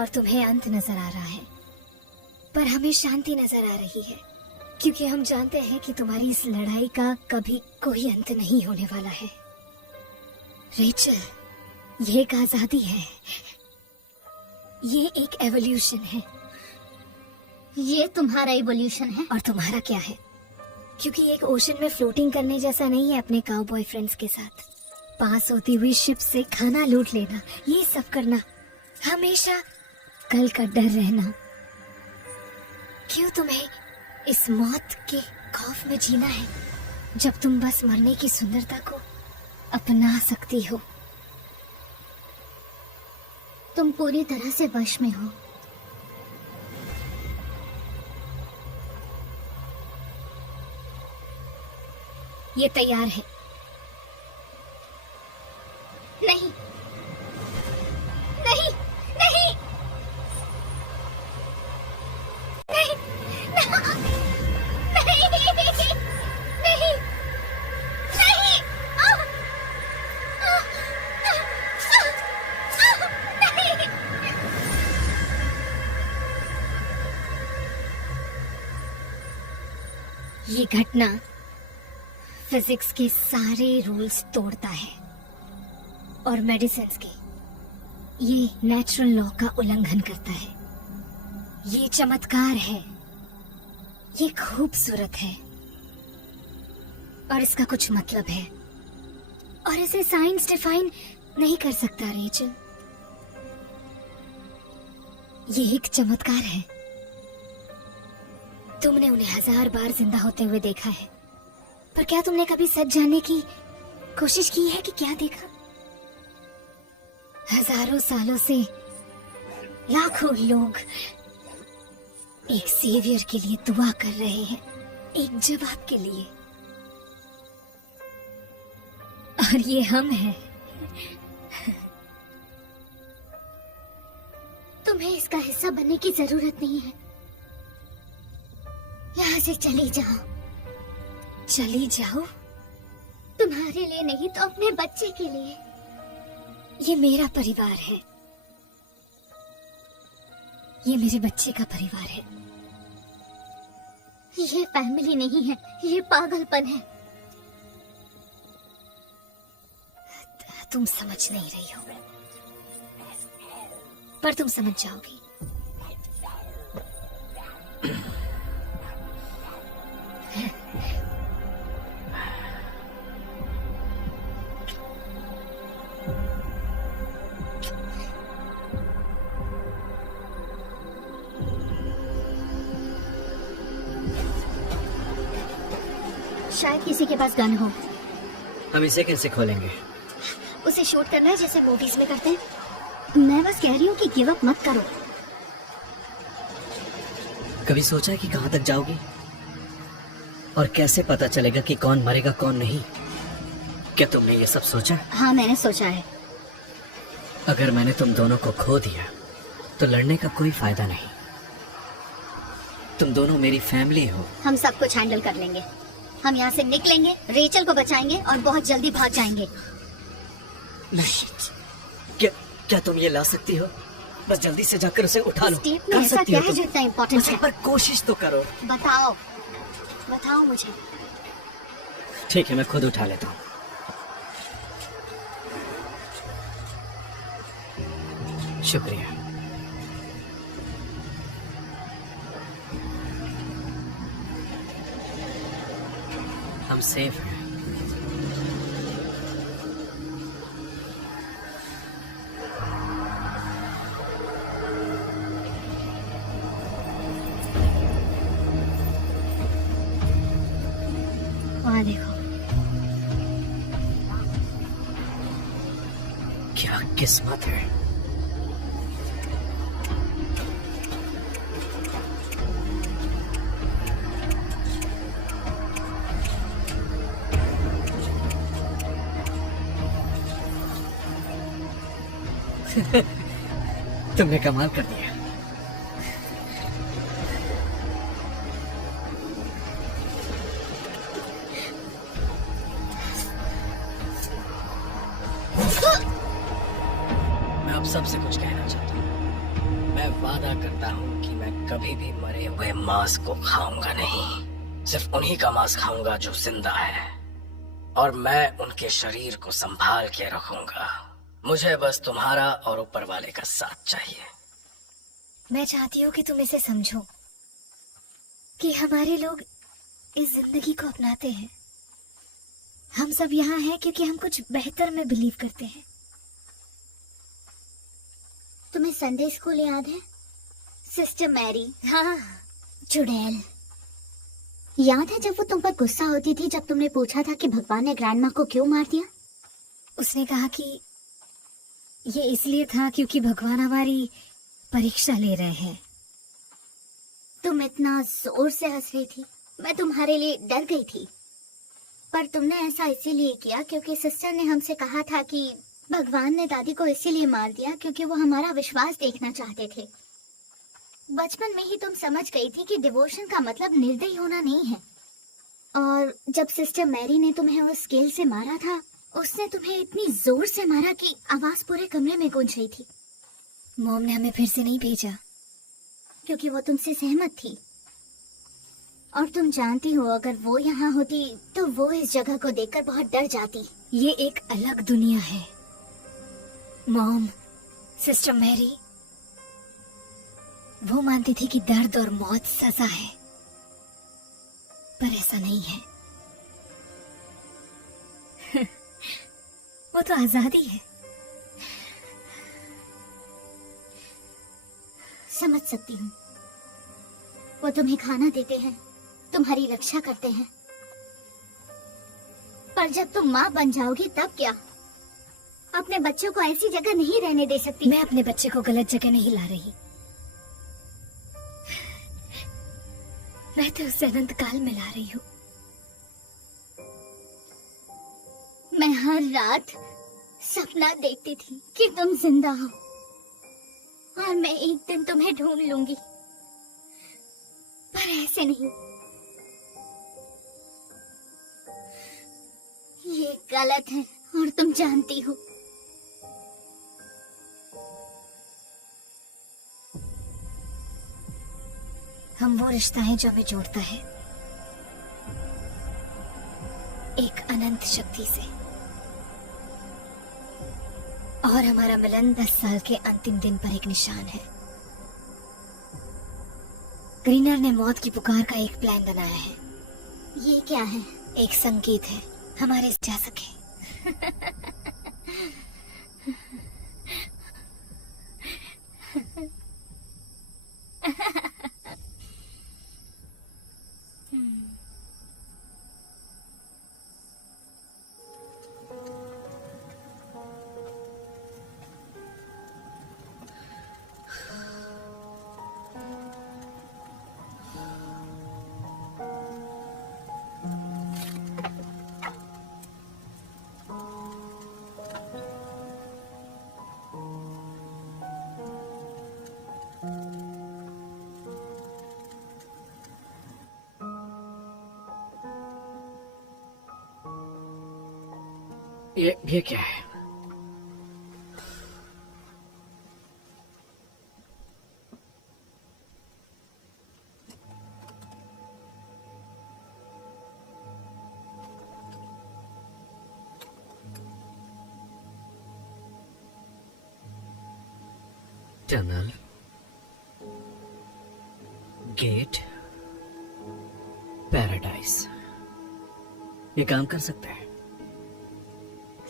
और तुम्हें अंत नजर आ रहा है, पर हमें शांति नजर आ रही है, क्योंकि हम जानते हैं कि तुम्हारी इस लड़ाई का कभी कोई अंत नहीं होने वाला है। रेचल, ये एक आजादी है, ये एक एवोल्यूशन है। ये तुम्हारा एवोल्यूशन है और तुम्हारा क्या है? क्योंकि एक ओशन में फ्लोटिंग करने जैसा नहीं है अपने काउबॉय फ्रेंड्स के साथ। पास होती हुई शिप से खाना लूट लेना, ये सब करना, हमेशा कल का डर रहना। क्यों तुम्हें इस मौत के खौफ में जीना है, जब तुम बस मरने की सुंदरता को अपना सकती हो? तुम पूरी तरह से वश में हो। ये तैयार है। नहीं, नहीं, नहीं, नहीं, नहीं, नहीं, नहीं, ये घटना फिजिक्स के सारे रूल्स तोड़ता है और मेडिसिन्स के ये नेचुरल लॉ का उल्लंघन करता है। ये चमत्कार है, ये खूबसूरत है और इसका कुछ मतलब है, और इसे साइंस डिफाइन नहीं कर सकता रेचल। ये एक चमत्कार है। तुमने उन्हें 1000 बार जिंदा होते हुए देखा है, पर क्या तुमने कभी सच जानने की कोशिश की है कि क्या देखा? हजारों सालों से लाखों लोग एक सेवियर के लिए दुआ कर रहे हैं, एक जवाब के लिए, और ये हम हैं। तुम्हें इसका हिस्सा बनने की जरूरत नहीं है। यहाँ से चली जाओ, चली जाओ। तुम्हारे लिए नहीं तो अपने बच्चे के लिए। ये मेरा परिवार है, ये मेरे बच्चे का परिवार है। ये फैमिली नहीं है, ये पागलपन है। तुम समझ नहीं रही हो, पर तुम समझ जाओगी। शायद किसी के पास गन हो। हम इसे कैसे खोलेंगे? उसे शूट करना है जैसे मूवीज में करते हैं। मैं बस कह रही हूँ कि गिव अप मत करो। कभी सोचा है कि कहां तक जाओगी? और कैसे पता चलेगा कि कौन मरेगा कौन नहीं? क्या तुमने ये सब सोचा? हाँ, मैंने सोचा है। अगर मैंने तुम दोनों को खो दिया तो लड़ने का कोई फायदा नहीं। तुम दोनों मेरी फैमिली हो। हम सब कुछ हैंडल कर लेंगे। हम यहाँ से निकलेंगे, रेचल को बचाएंगे और बहुत जल्दी भाग जाएंगे। नहीं, क्या तुम ये ला सकती हो? बस जल्दी से जाकर उसे उठा लो। स्टेप में ऐसा क्या है जो इतना इम्पोर्टेंट बस है? एक बार कोशिश तो करो। बताओ मुझे। ठीक है, मैं खुद उठा लेता हूँ। शुक्रिया। हम सेफ हैं। वहाँ देखो। क्या किस्मत है। तुमने कमाल कर दिया। मैं अब सबसे कुछ कहना चाहता हूँ। मैं वादा करता हूँ कि मैं कभी भी मरे हुए मांस को खाऊंगा नहीं। सिर्फ उन्हीं का मांस खाऊंगा जो जिंदा है, और मैं उनके शरीर को संभाल के रखूंगा। मुझे बस तुम्हारा और ऊपर वाले का साथ चाहिए। मैं चाहती हूँ कि तुम इसे समझो कि हमारे लोग इस जिंदगी को अपनाते हैं। हम सब यहाँ हैं क्योंकि हम कुछ बेहतर में बिलीव करते हैं। तुम्हें संडे स्कूल याद है? Sister Mary. हाँ। चुड़ैल। याद है जब वो तुम पर गुस्सा होती थी जब तुमने पूछा था कि भगवान ने ग्रैंड माँ को क्यों मार दिया? उसने कहा कि ये इसलिए था क्योंकि भगवान हमारी परीक्षा ले रहे हैं। तुम इतना जोर से हंस रही थी, मैं तुम्हारे लिए डर गई थी। पर तुमने ऐसा इसीलिए किया क्योंकि सिस्टर ने हमसे कहा था कि भगवान ने दादी को इसीलिए मार दिया क्योंकि वो हमारा विश्वास देखना चाहते थे। बचपन में ही तुम समझ गई थी कि डिवोशन का मतलब निर्दयी होना नहीं है। और जब सिस्टर मैरी ने तुम्हें उस स्केल से मारा था, उसने तुम्हें इतनी जोर से मारा कि आवाज पूरे कमरे में गूंज रही थी। मॉम ने हमें फिर से नहीं भेजा क्योंकि वो तुमसे सहमत थी। और तुम जानती हो अगर वो यहाँ होती तो वो इस जगह को देखकर बहुत डर जाती। ये एक अलग दुनिया है। मॉम, सिस्टर मैरी, वो मानती थी कि दर्द और मौत सजा है, पर ऐसा नहीं है। वो तो आजादी है। समझ सकती हूँ। वो तुम्हें खाना देते हैं, तुम्हारी रक्षा करते हैं, पर जब तुम माँ बन जाओगी तब क्या? अपने बच्चों को ऐसी जगह नहीं रहने दे सकती। मैं अपने बच्चे को गलत जगह नहीं ला रही। मैं तो उसे अनंत काल में ला रही हूँ। मैं हर रात सपना देखती थी कि तुम जिंदा हो और मैं एक दिन तुम्हें ढूंढ लूंगी, पर ऐसे नहीं। ये गलत है और तुम जानती हो। हम वो रिश्ता है जो हमें जोड़ता है एक अनंत शक्ति से, और हमारा मिलन 10 साल के अंतिम दिन पर एक निशान है। ग्रीनर ने मौत की पुकार का एक प्लान बनाया है। ये क्या है? एक संकेत है हमारे जा सके। ये क्या है? Tunnel, gate, paradise. ये काम कर सकता है।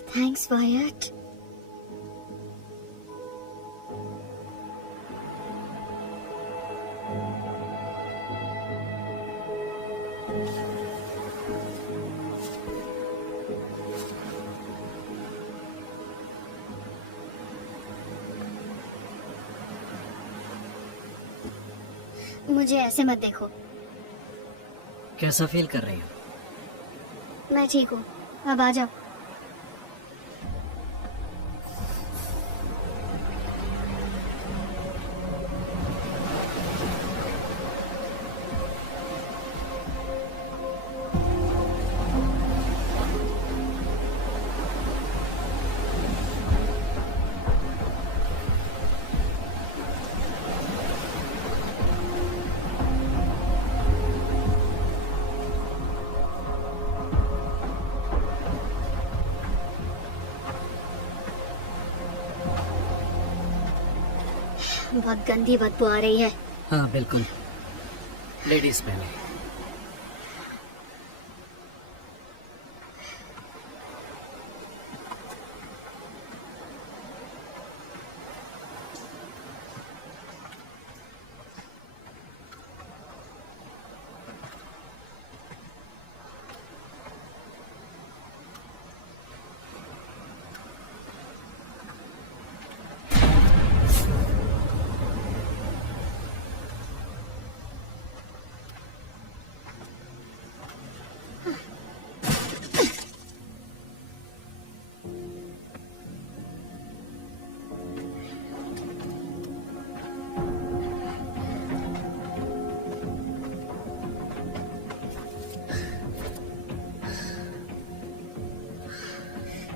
Thanks Wyatt. मुझे ऐसे मत देखो। कैसा फील कर रही हो? मैं ठीक हूँ, अब आ जाओ। बहुत गंदी बदबू आ रही है। हाँ बिल्कुल, लेडीज पहले।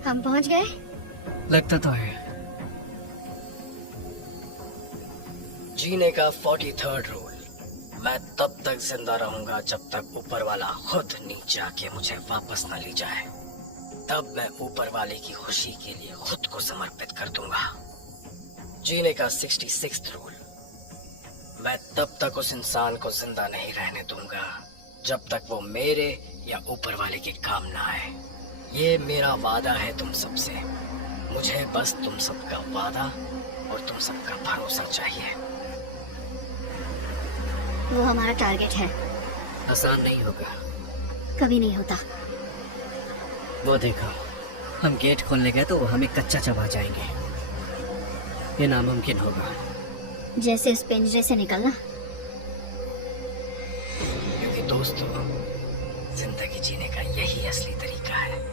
हम पहुंच गए। लगता तो है। जीने का 43rd रूल। मैं तब तक जिंदा रहूंगा जब तक ऊपर वाला खुद नीचे आके मुझे वापस न ले जाए। तब मैं ऊपर वाले की खुशी के लिए खुद को समर्पित कर दूंगा। जीने का 66th रूल। मैं तब तक उस इंसान को जिंदा नहीं रहने दूंगा जब तक वो मेरे या ऊपर वाले के काम ना आए। ये मेरा वादा है तुम सबसे। मुझे बस तुम सबका वादा और तुम सबका भरोसा चाहिए। वो हमारा टारगेट है। आसान नहीं होगा। कभी नहीं होता। वो देखो, हम गेट खोलने गए तो वो हमें कच्चा चबा जाएंगे। ये नामुमकिन होगा। जैसे उस पिंजरे से निकलना। क्योंकि दोस्तों, जिंदगी जीने का यही असली तरीका है।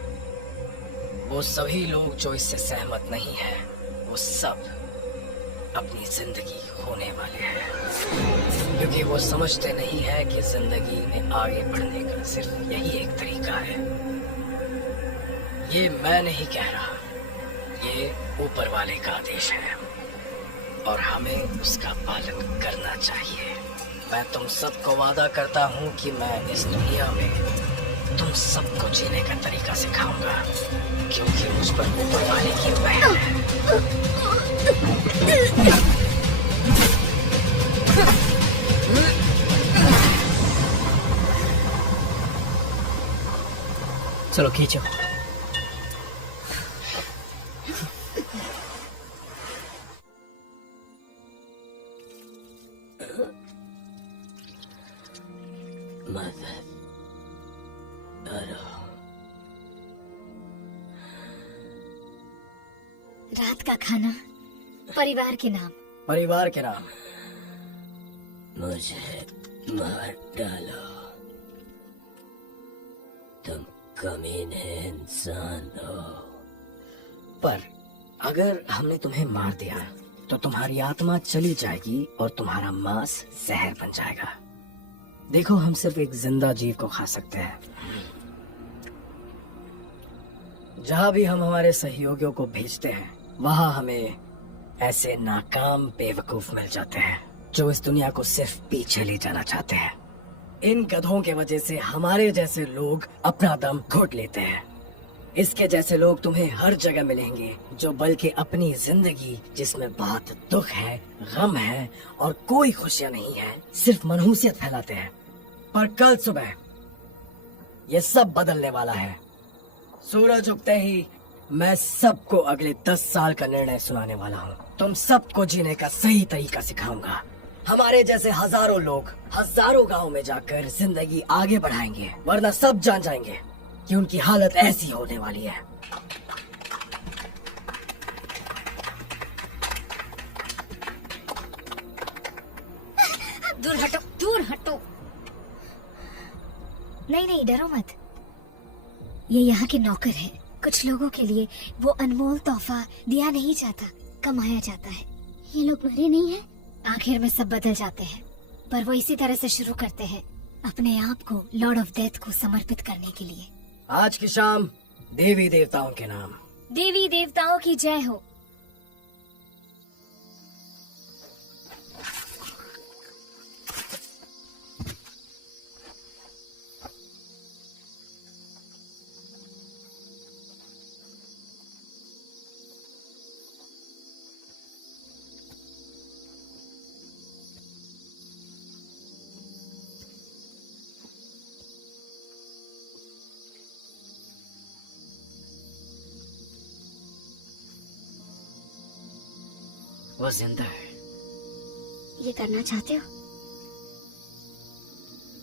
वो सभी लोग जो इससे सहमत नहीं हैं, वो सब अपनी जिंदगी खोने वाले हैं। क्योंकि वो समझते नहीं है कि जिंदगी में आगे बढ़ने का सिर्फ यही एक तरीका है। ये मैं नहीं कह रहा, ये ऊपर वाले का आदेश है और हमें उसका पालन करना चाहिए। मैं तुम सबको वादा करता हूँ कि मैं इस दुनिया में तुम सबको जीने का तरीका सिखाऊंगा, क्योंकि मुझ पर ऊपर वाले की रहम है। चलो खींचो। मदद करो। रात का खाना परिवार के नाम। परिवार के नाम। मुझे मार डालो, तुम कमीने इंसान हो। पर अगर हमने तुम्हें मार दिया तो तुम्हारी आत्मा चली जाएगी और तुम्हारा मांस जहर बन जाएगा। देखो, हम सिर्फ एक जिंदा जीव को खा सकते हैं। जहाँ भी हम हमारे सहयोगियों को भेजते हैं वहाँ हमें ऐसे नाकाम बेवकूफ मिल जाते हैं जो इस दुनिया को सिर्फ पीछे ले जाना चाहते हैं। इन गधों के वजह से हमारे जैसे लोग अपना दम घोट लेते हैं। इसके जैसे लोग तुम्हें हर जगह मिलेंगे जो बल्कि अपनी जिंदगी जिसमें बहुत दुख है, गम है और कोई खुशियां नहीं है, सिर्फ मनहूसियत फैलाते हैं। पर कल सुबह ये सब बदलने वाला है। सूरज उगते ही मैं सबको अगले 10 साल का निर्णय सुनाने वाला हूँ। तुम सबको जीने का सही तरीका सिखाऊंगा। हमारे जैसे हजारों लोग हजारों गांव में जाकर जिंदगी आगे बढ़ाएंगे, वरना सब जान जाएंगे कि उनकी हालत ऐसी होने वाली है। दूर हटो, दूर हटो। नहीं नहीं, डरो मत। ये यहाँ के नौकर है। कुछ लोगों के लिए वो अनमोल तोहफा दिया नहीं जाता, कमाया जाता है। ये लोग मरे नहीं हैं? आखिर में सब बदल जाते हैं, पर वो इसी तरह से शुरू करते हैं, अपने आप को लॉर्ड ऑफ डेथ को समर्पित करने के लिए। आज की शाम देवी देवताओं के नाम। देवी देवताओं की जय हो। वो जिंदा है। ये करना चाहते हो?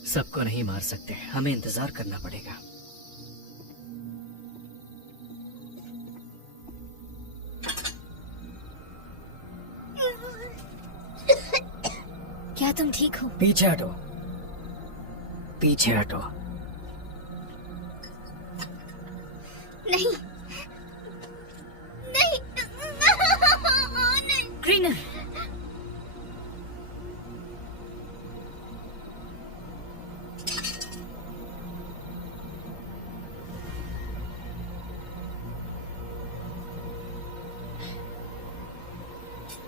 सबको नहीं मार सकते, हमें इंतजार करना पड़ेगा। क्या तुम ठीक हो? पीछे हटो, पीछे हटो। नहीं नहीं ग्रीनर,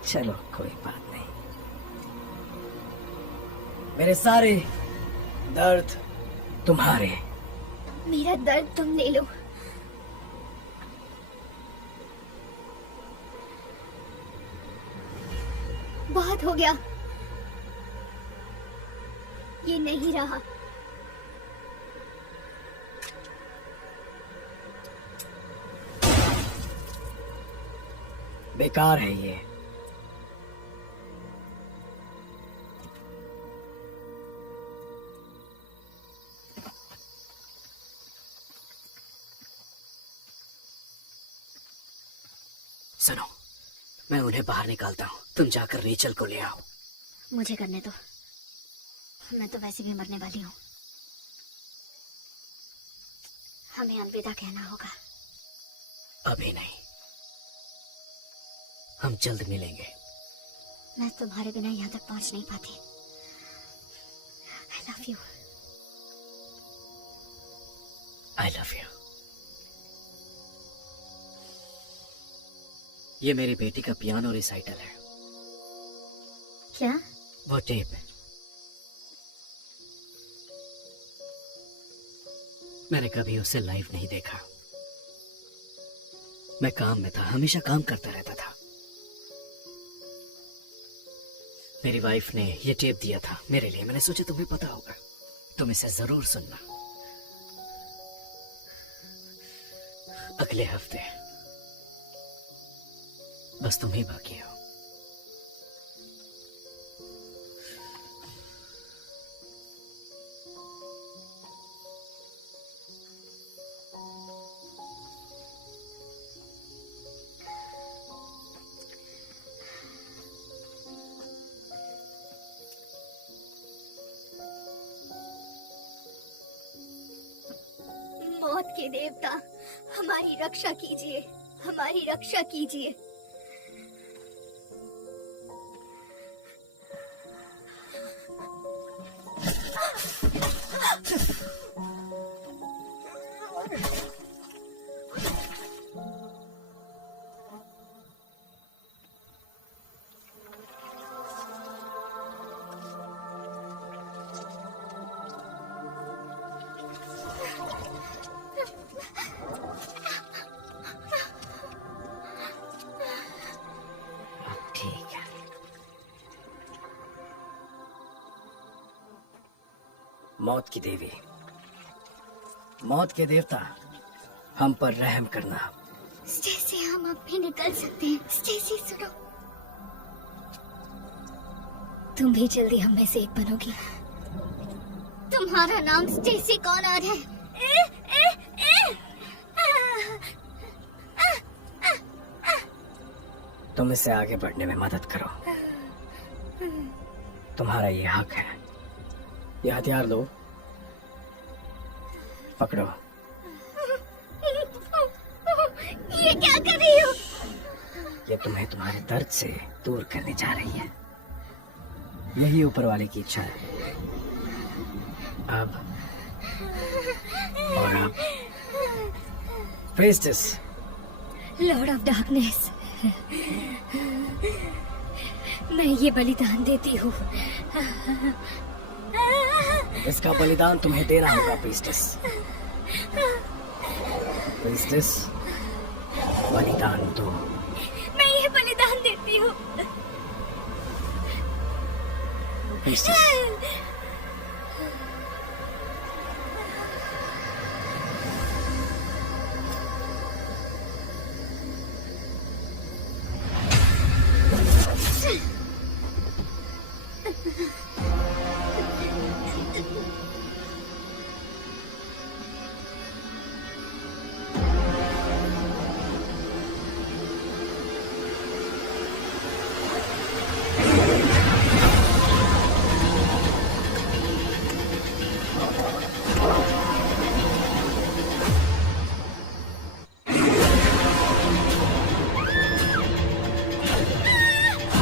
चलो कोई बात नहीं। मेरे सारे दर्द तुम्हारे। मेरा दर्द तुम ले लो। बहुत हो गया, ये नहीं रहा। बेकार है ये। सुनो, मैं उन्हें बाहर निकालता हूँ, तुम जाकर रेचल को ले आओ। मुझे करने दो, मैं तो वैसे भी मरने वाली हूँ। हमें अलविदा कहना होगा। अभी नहीं, हम जल्द मिलेंगे। मैं तुम्हारे बिना यहाँ तक पहुँच नहीं पाती। I love you. I love you. ये मेरी बेटी का पियानो रिसाइटल है। क्या? वो टेप है। मैंने कभी उसे लाइव नहीं देखा। मैं काम में था, हमेशा काम करता रहता था। मेरी वाइफ ने ये टेप दिया था मेरे लिए। मैंने सोचा तुम्हें पता होगा, तुम इसे जरूर सुनना। अगले हफ्ते बस तुम ही बाकी हो। मौत के देवता, हमारी रक्षा कीजिए, हमारी रक्षा कीजिए। मौत की देवी, मौत के देवता, हम पर रहम करना। स्टेसी, हम अब भी निकल सकते हैं। स्टेसी सुनो, तुम भी जल्दी हम में से एक बनोगी। तुम्हारा नाम स्टेसी कॉनर है। तुम इससे आगे बढ़ने में मदद करो, तुम्हारा ये हक है। ये हथियार लो, पकड़ो। ये क्या कर रही हो? ये तुम्हें तुम्हारे दर्द से दूर करने जा रही है। यही ऊपर वाले की इच्छा है। अब और अब प्रीस्टेस, लॉर्ड ऑफ डार्कनेस, मैं ये बलिदान देती हूँ। इसका बलिदान तुम्हें देना होगा प्रीस्टेस। प्रीस्टेस, बलिदान दो। मैं ये बलिदान देती हूँ। प्रीस्टेस,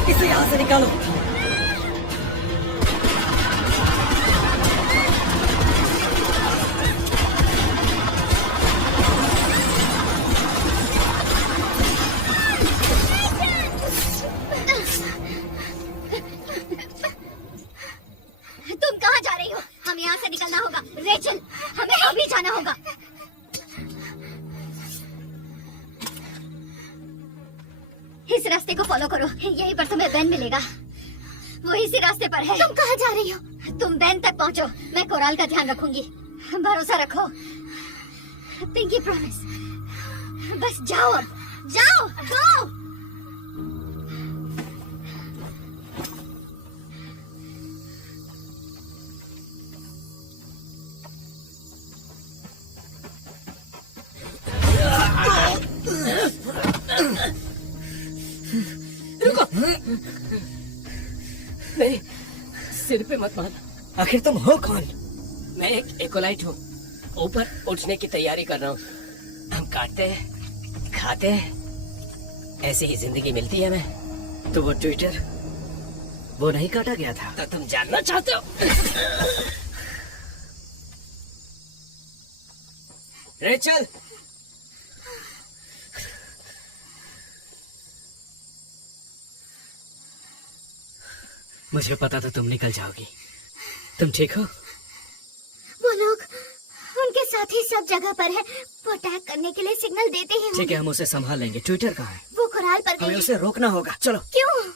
इसे यहाँ से निकालो। तुम कहाँ जा रही हो? हमें यहाँ से निकलना होगा। रेचल, हमें अभी जाना होगा। इस रास्ते को फॉलो करो, यहीं पर तुम्हें बेन मिलेगा। वो इसी रास्ते पर है। तुम कहाँ जा रही हो? तुम बेन तक पहुँचो, मैं कोराल का ध्यान रखूंगी। भरोसा रखो। Pinky promise. बस जाओ अब, जाओ, गो। नहीं, सिर पे मत मार। आखिर तुम हो कौन? मैं एक एकोलाइट हूँ, ऊपर उठने की तैयारी कर रहा हूँ। हम काटते हैं, खाते हैं, ऐसे ही जिंदगी मिलती है हमें। तो वो ट्विटर, वो नहीं काटा गया था? तो तुम जानना चाहते हो? रेचल, मुझे पता था तुम निकल जाओगी। तुम ठीक हो? वो लोग उनके साथी सब जगह पर है। वो अटैक करने के लिए सिग्नल देते हैं। ठीक है, हम उसे संभाल लेंगे। ट्विटर कहाँ है? वो कोराल पर हमें गई। उसे रोकना होगा। चलो। क्यों?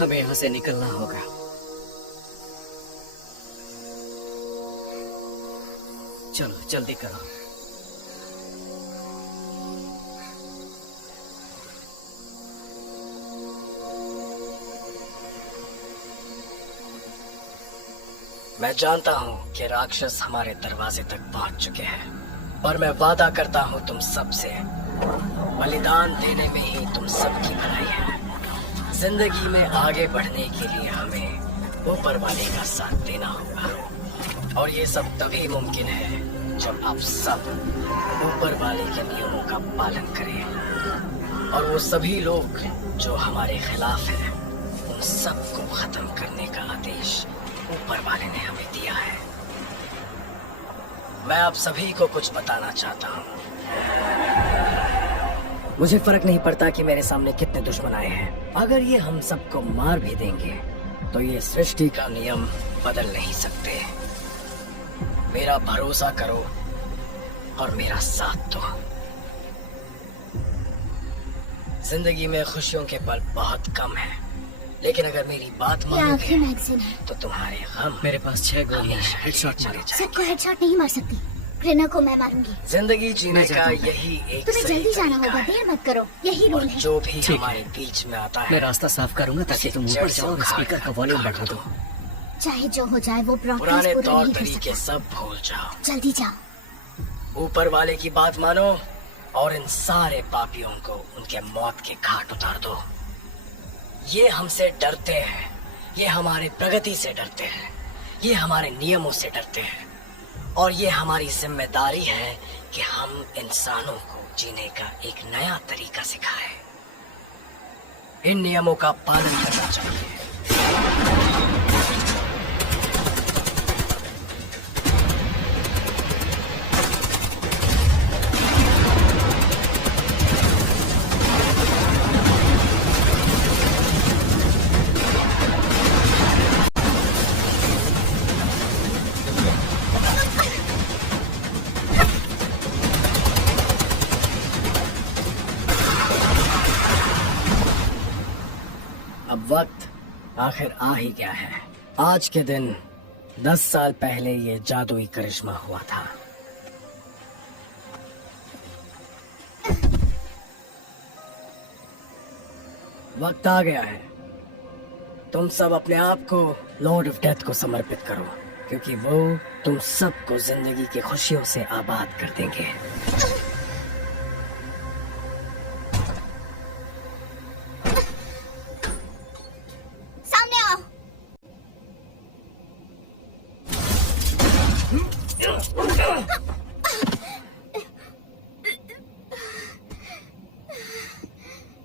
हमें यहाँ से निकलना होगा। चलो जल्दी करो। मैं जानता हूँ कि राक्षस हमारे दरवाजे तक पहुँच चुके हैं, पर मैं वादा करता हूँ तुम सबसे, बलिदान देने में ही तुम सबकी भलाई है। जिंदगी में आगे बढ़ने के लिए हमें ऊपर वाले का साथ देना होगा, और ये सब तभी मुमकिन है जब आप सब ऊपर वाले के नियमों का पालन करें। और वो सभी लोग जो हमारे खिलाफ हैं, उन सबको खत्म करने का आदेश ऊपर वाले ने हमें दिया है। मैं आप सभी को कुछ बताना चाहता हूँ। मुझे फर्क नहीं पड़ता कि मेरे सामने कितने दुश्मन आए हैं। अगर ये हम सबको मार भी देंगे तो ये सृष्टि का नियम बदल नहीं सकते। मेरा भरोसा करो और मेरा साथ दो। जिंदगी में खुशियों के पल बहुत कम हैं, लेकिन अगर मेरी बात ये आखिरी हाँ। मानोगे मैगजीन है। तो तुम्हारे गम मेरे पास 6 गोलियां हमेशा हैं। हेडशॉट चले मारो। जाएंगे। सबको हेडशॉट नहीं मार सकती। ग्रेनर को मैं मारूंगी। जिंदगी जीने मैं का जाता हूँ। यही एक तुम्हें सही जल्दी जाना तरीका होगा, है। देर मत करो, यही रूल है। जो भी ठीक है। हमारे बीच में आता मैं है, रास्ता साफ करूंगा ताकि तुम ऊपर जाओ और स्पीकर का वॉल्यूम बढ़ा दो। चाहे जो हो जाए वो ब्रॉडकास्ट पुराने पूरा तौर नहीं हो तरीके सकता। सब भूल जाओ। जल्दी जाओ। ऊपर वाले की बात मानो और इन सारे पापियों को उनके मौत के घाट उतार दो। ये हमसे डरते हैं, ये हमारे प्रगति से डरते हैं, ये हमारे नियमों से डरते हैं, और ये हमारी जिम्मेदारी है कि हम इंसानों को जीने का एक नया तरीका सिखाएं। इन नियमों का पालन करना चाहिए। अब वक्त आखिर आ ही गया है। आज के दिन 10 साल पहले ये जादुई करिश्मा हुआ था। वक्त आ गया है, तुम सब अपने आप को लॉर्ड ऑफ डेथ को समर्पित करो, क्योंकि वो तुम सबको जिंदगी की खुशियों से आबाद कर देंगे। सामने आओ।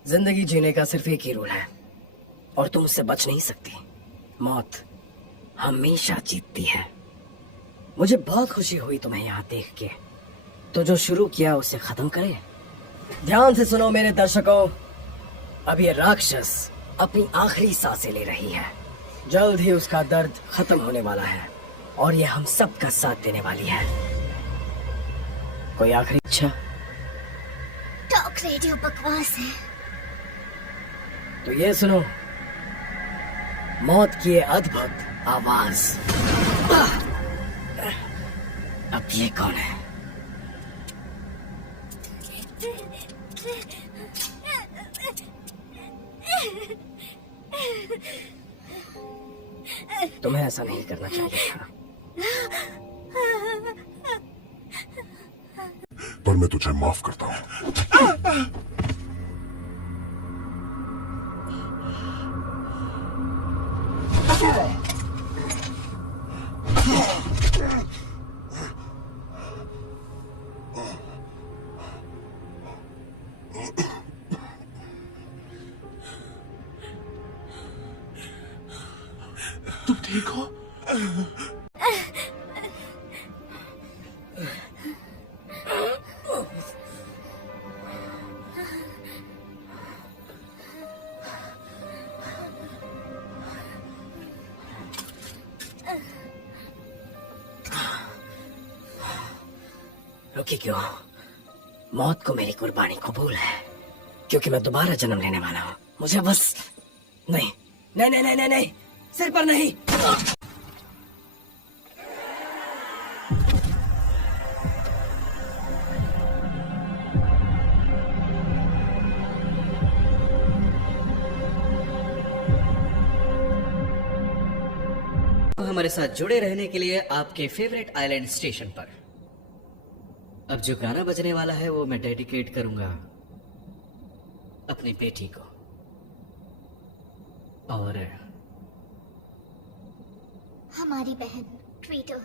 जिंदगी जीने का सिर्फ एक ही रूल है, और तुम उससे बच नहीं सकती। मौत हमेशा जीतती है। मुझे बहुत खुशी हुई तुम्हें यहाँ देख के। तो जो शुरू किया उसे खत्म करे। ध्यान से सुनो मेरे दर्शकों, अब ये राक्षस अपनी आखिरी सांसें ले रही है। जल्द ही उसका दर्द खत्म होने वाला है, और ये हम सब का साथ देने वाली है। कोई आखिरी इच्छा? टॉक रेडियो बकवास है। तो ये सुनो, मौत की ये अद्भुत आवाज। अब ये कौन है? तुम्हें ऐसा नहीं करना चाहिए था। पर मैं तुझे माफ करता हूँ। तुम ठीक हो? रुकी क्यों? मौत को मेरी कुर्बानी कबूल है, क्योंकि मैं दोबारा जन्म लेने वाला हूँ। मुझे बस नहीं, नहीं नहीं नहीं नहीं नहीं, सिर पर नहीं। हमारे साथ जुड़े रहने के लिए आपके फेवरेट आइलैंड स्टेशन पर। अब जो गाना बजने वाला है वो मैं डेडिकेट करूंगा अपनी बेटी को, और हमारी बहन ट्वीटर।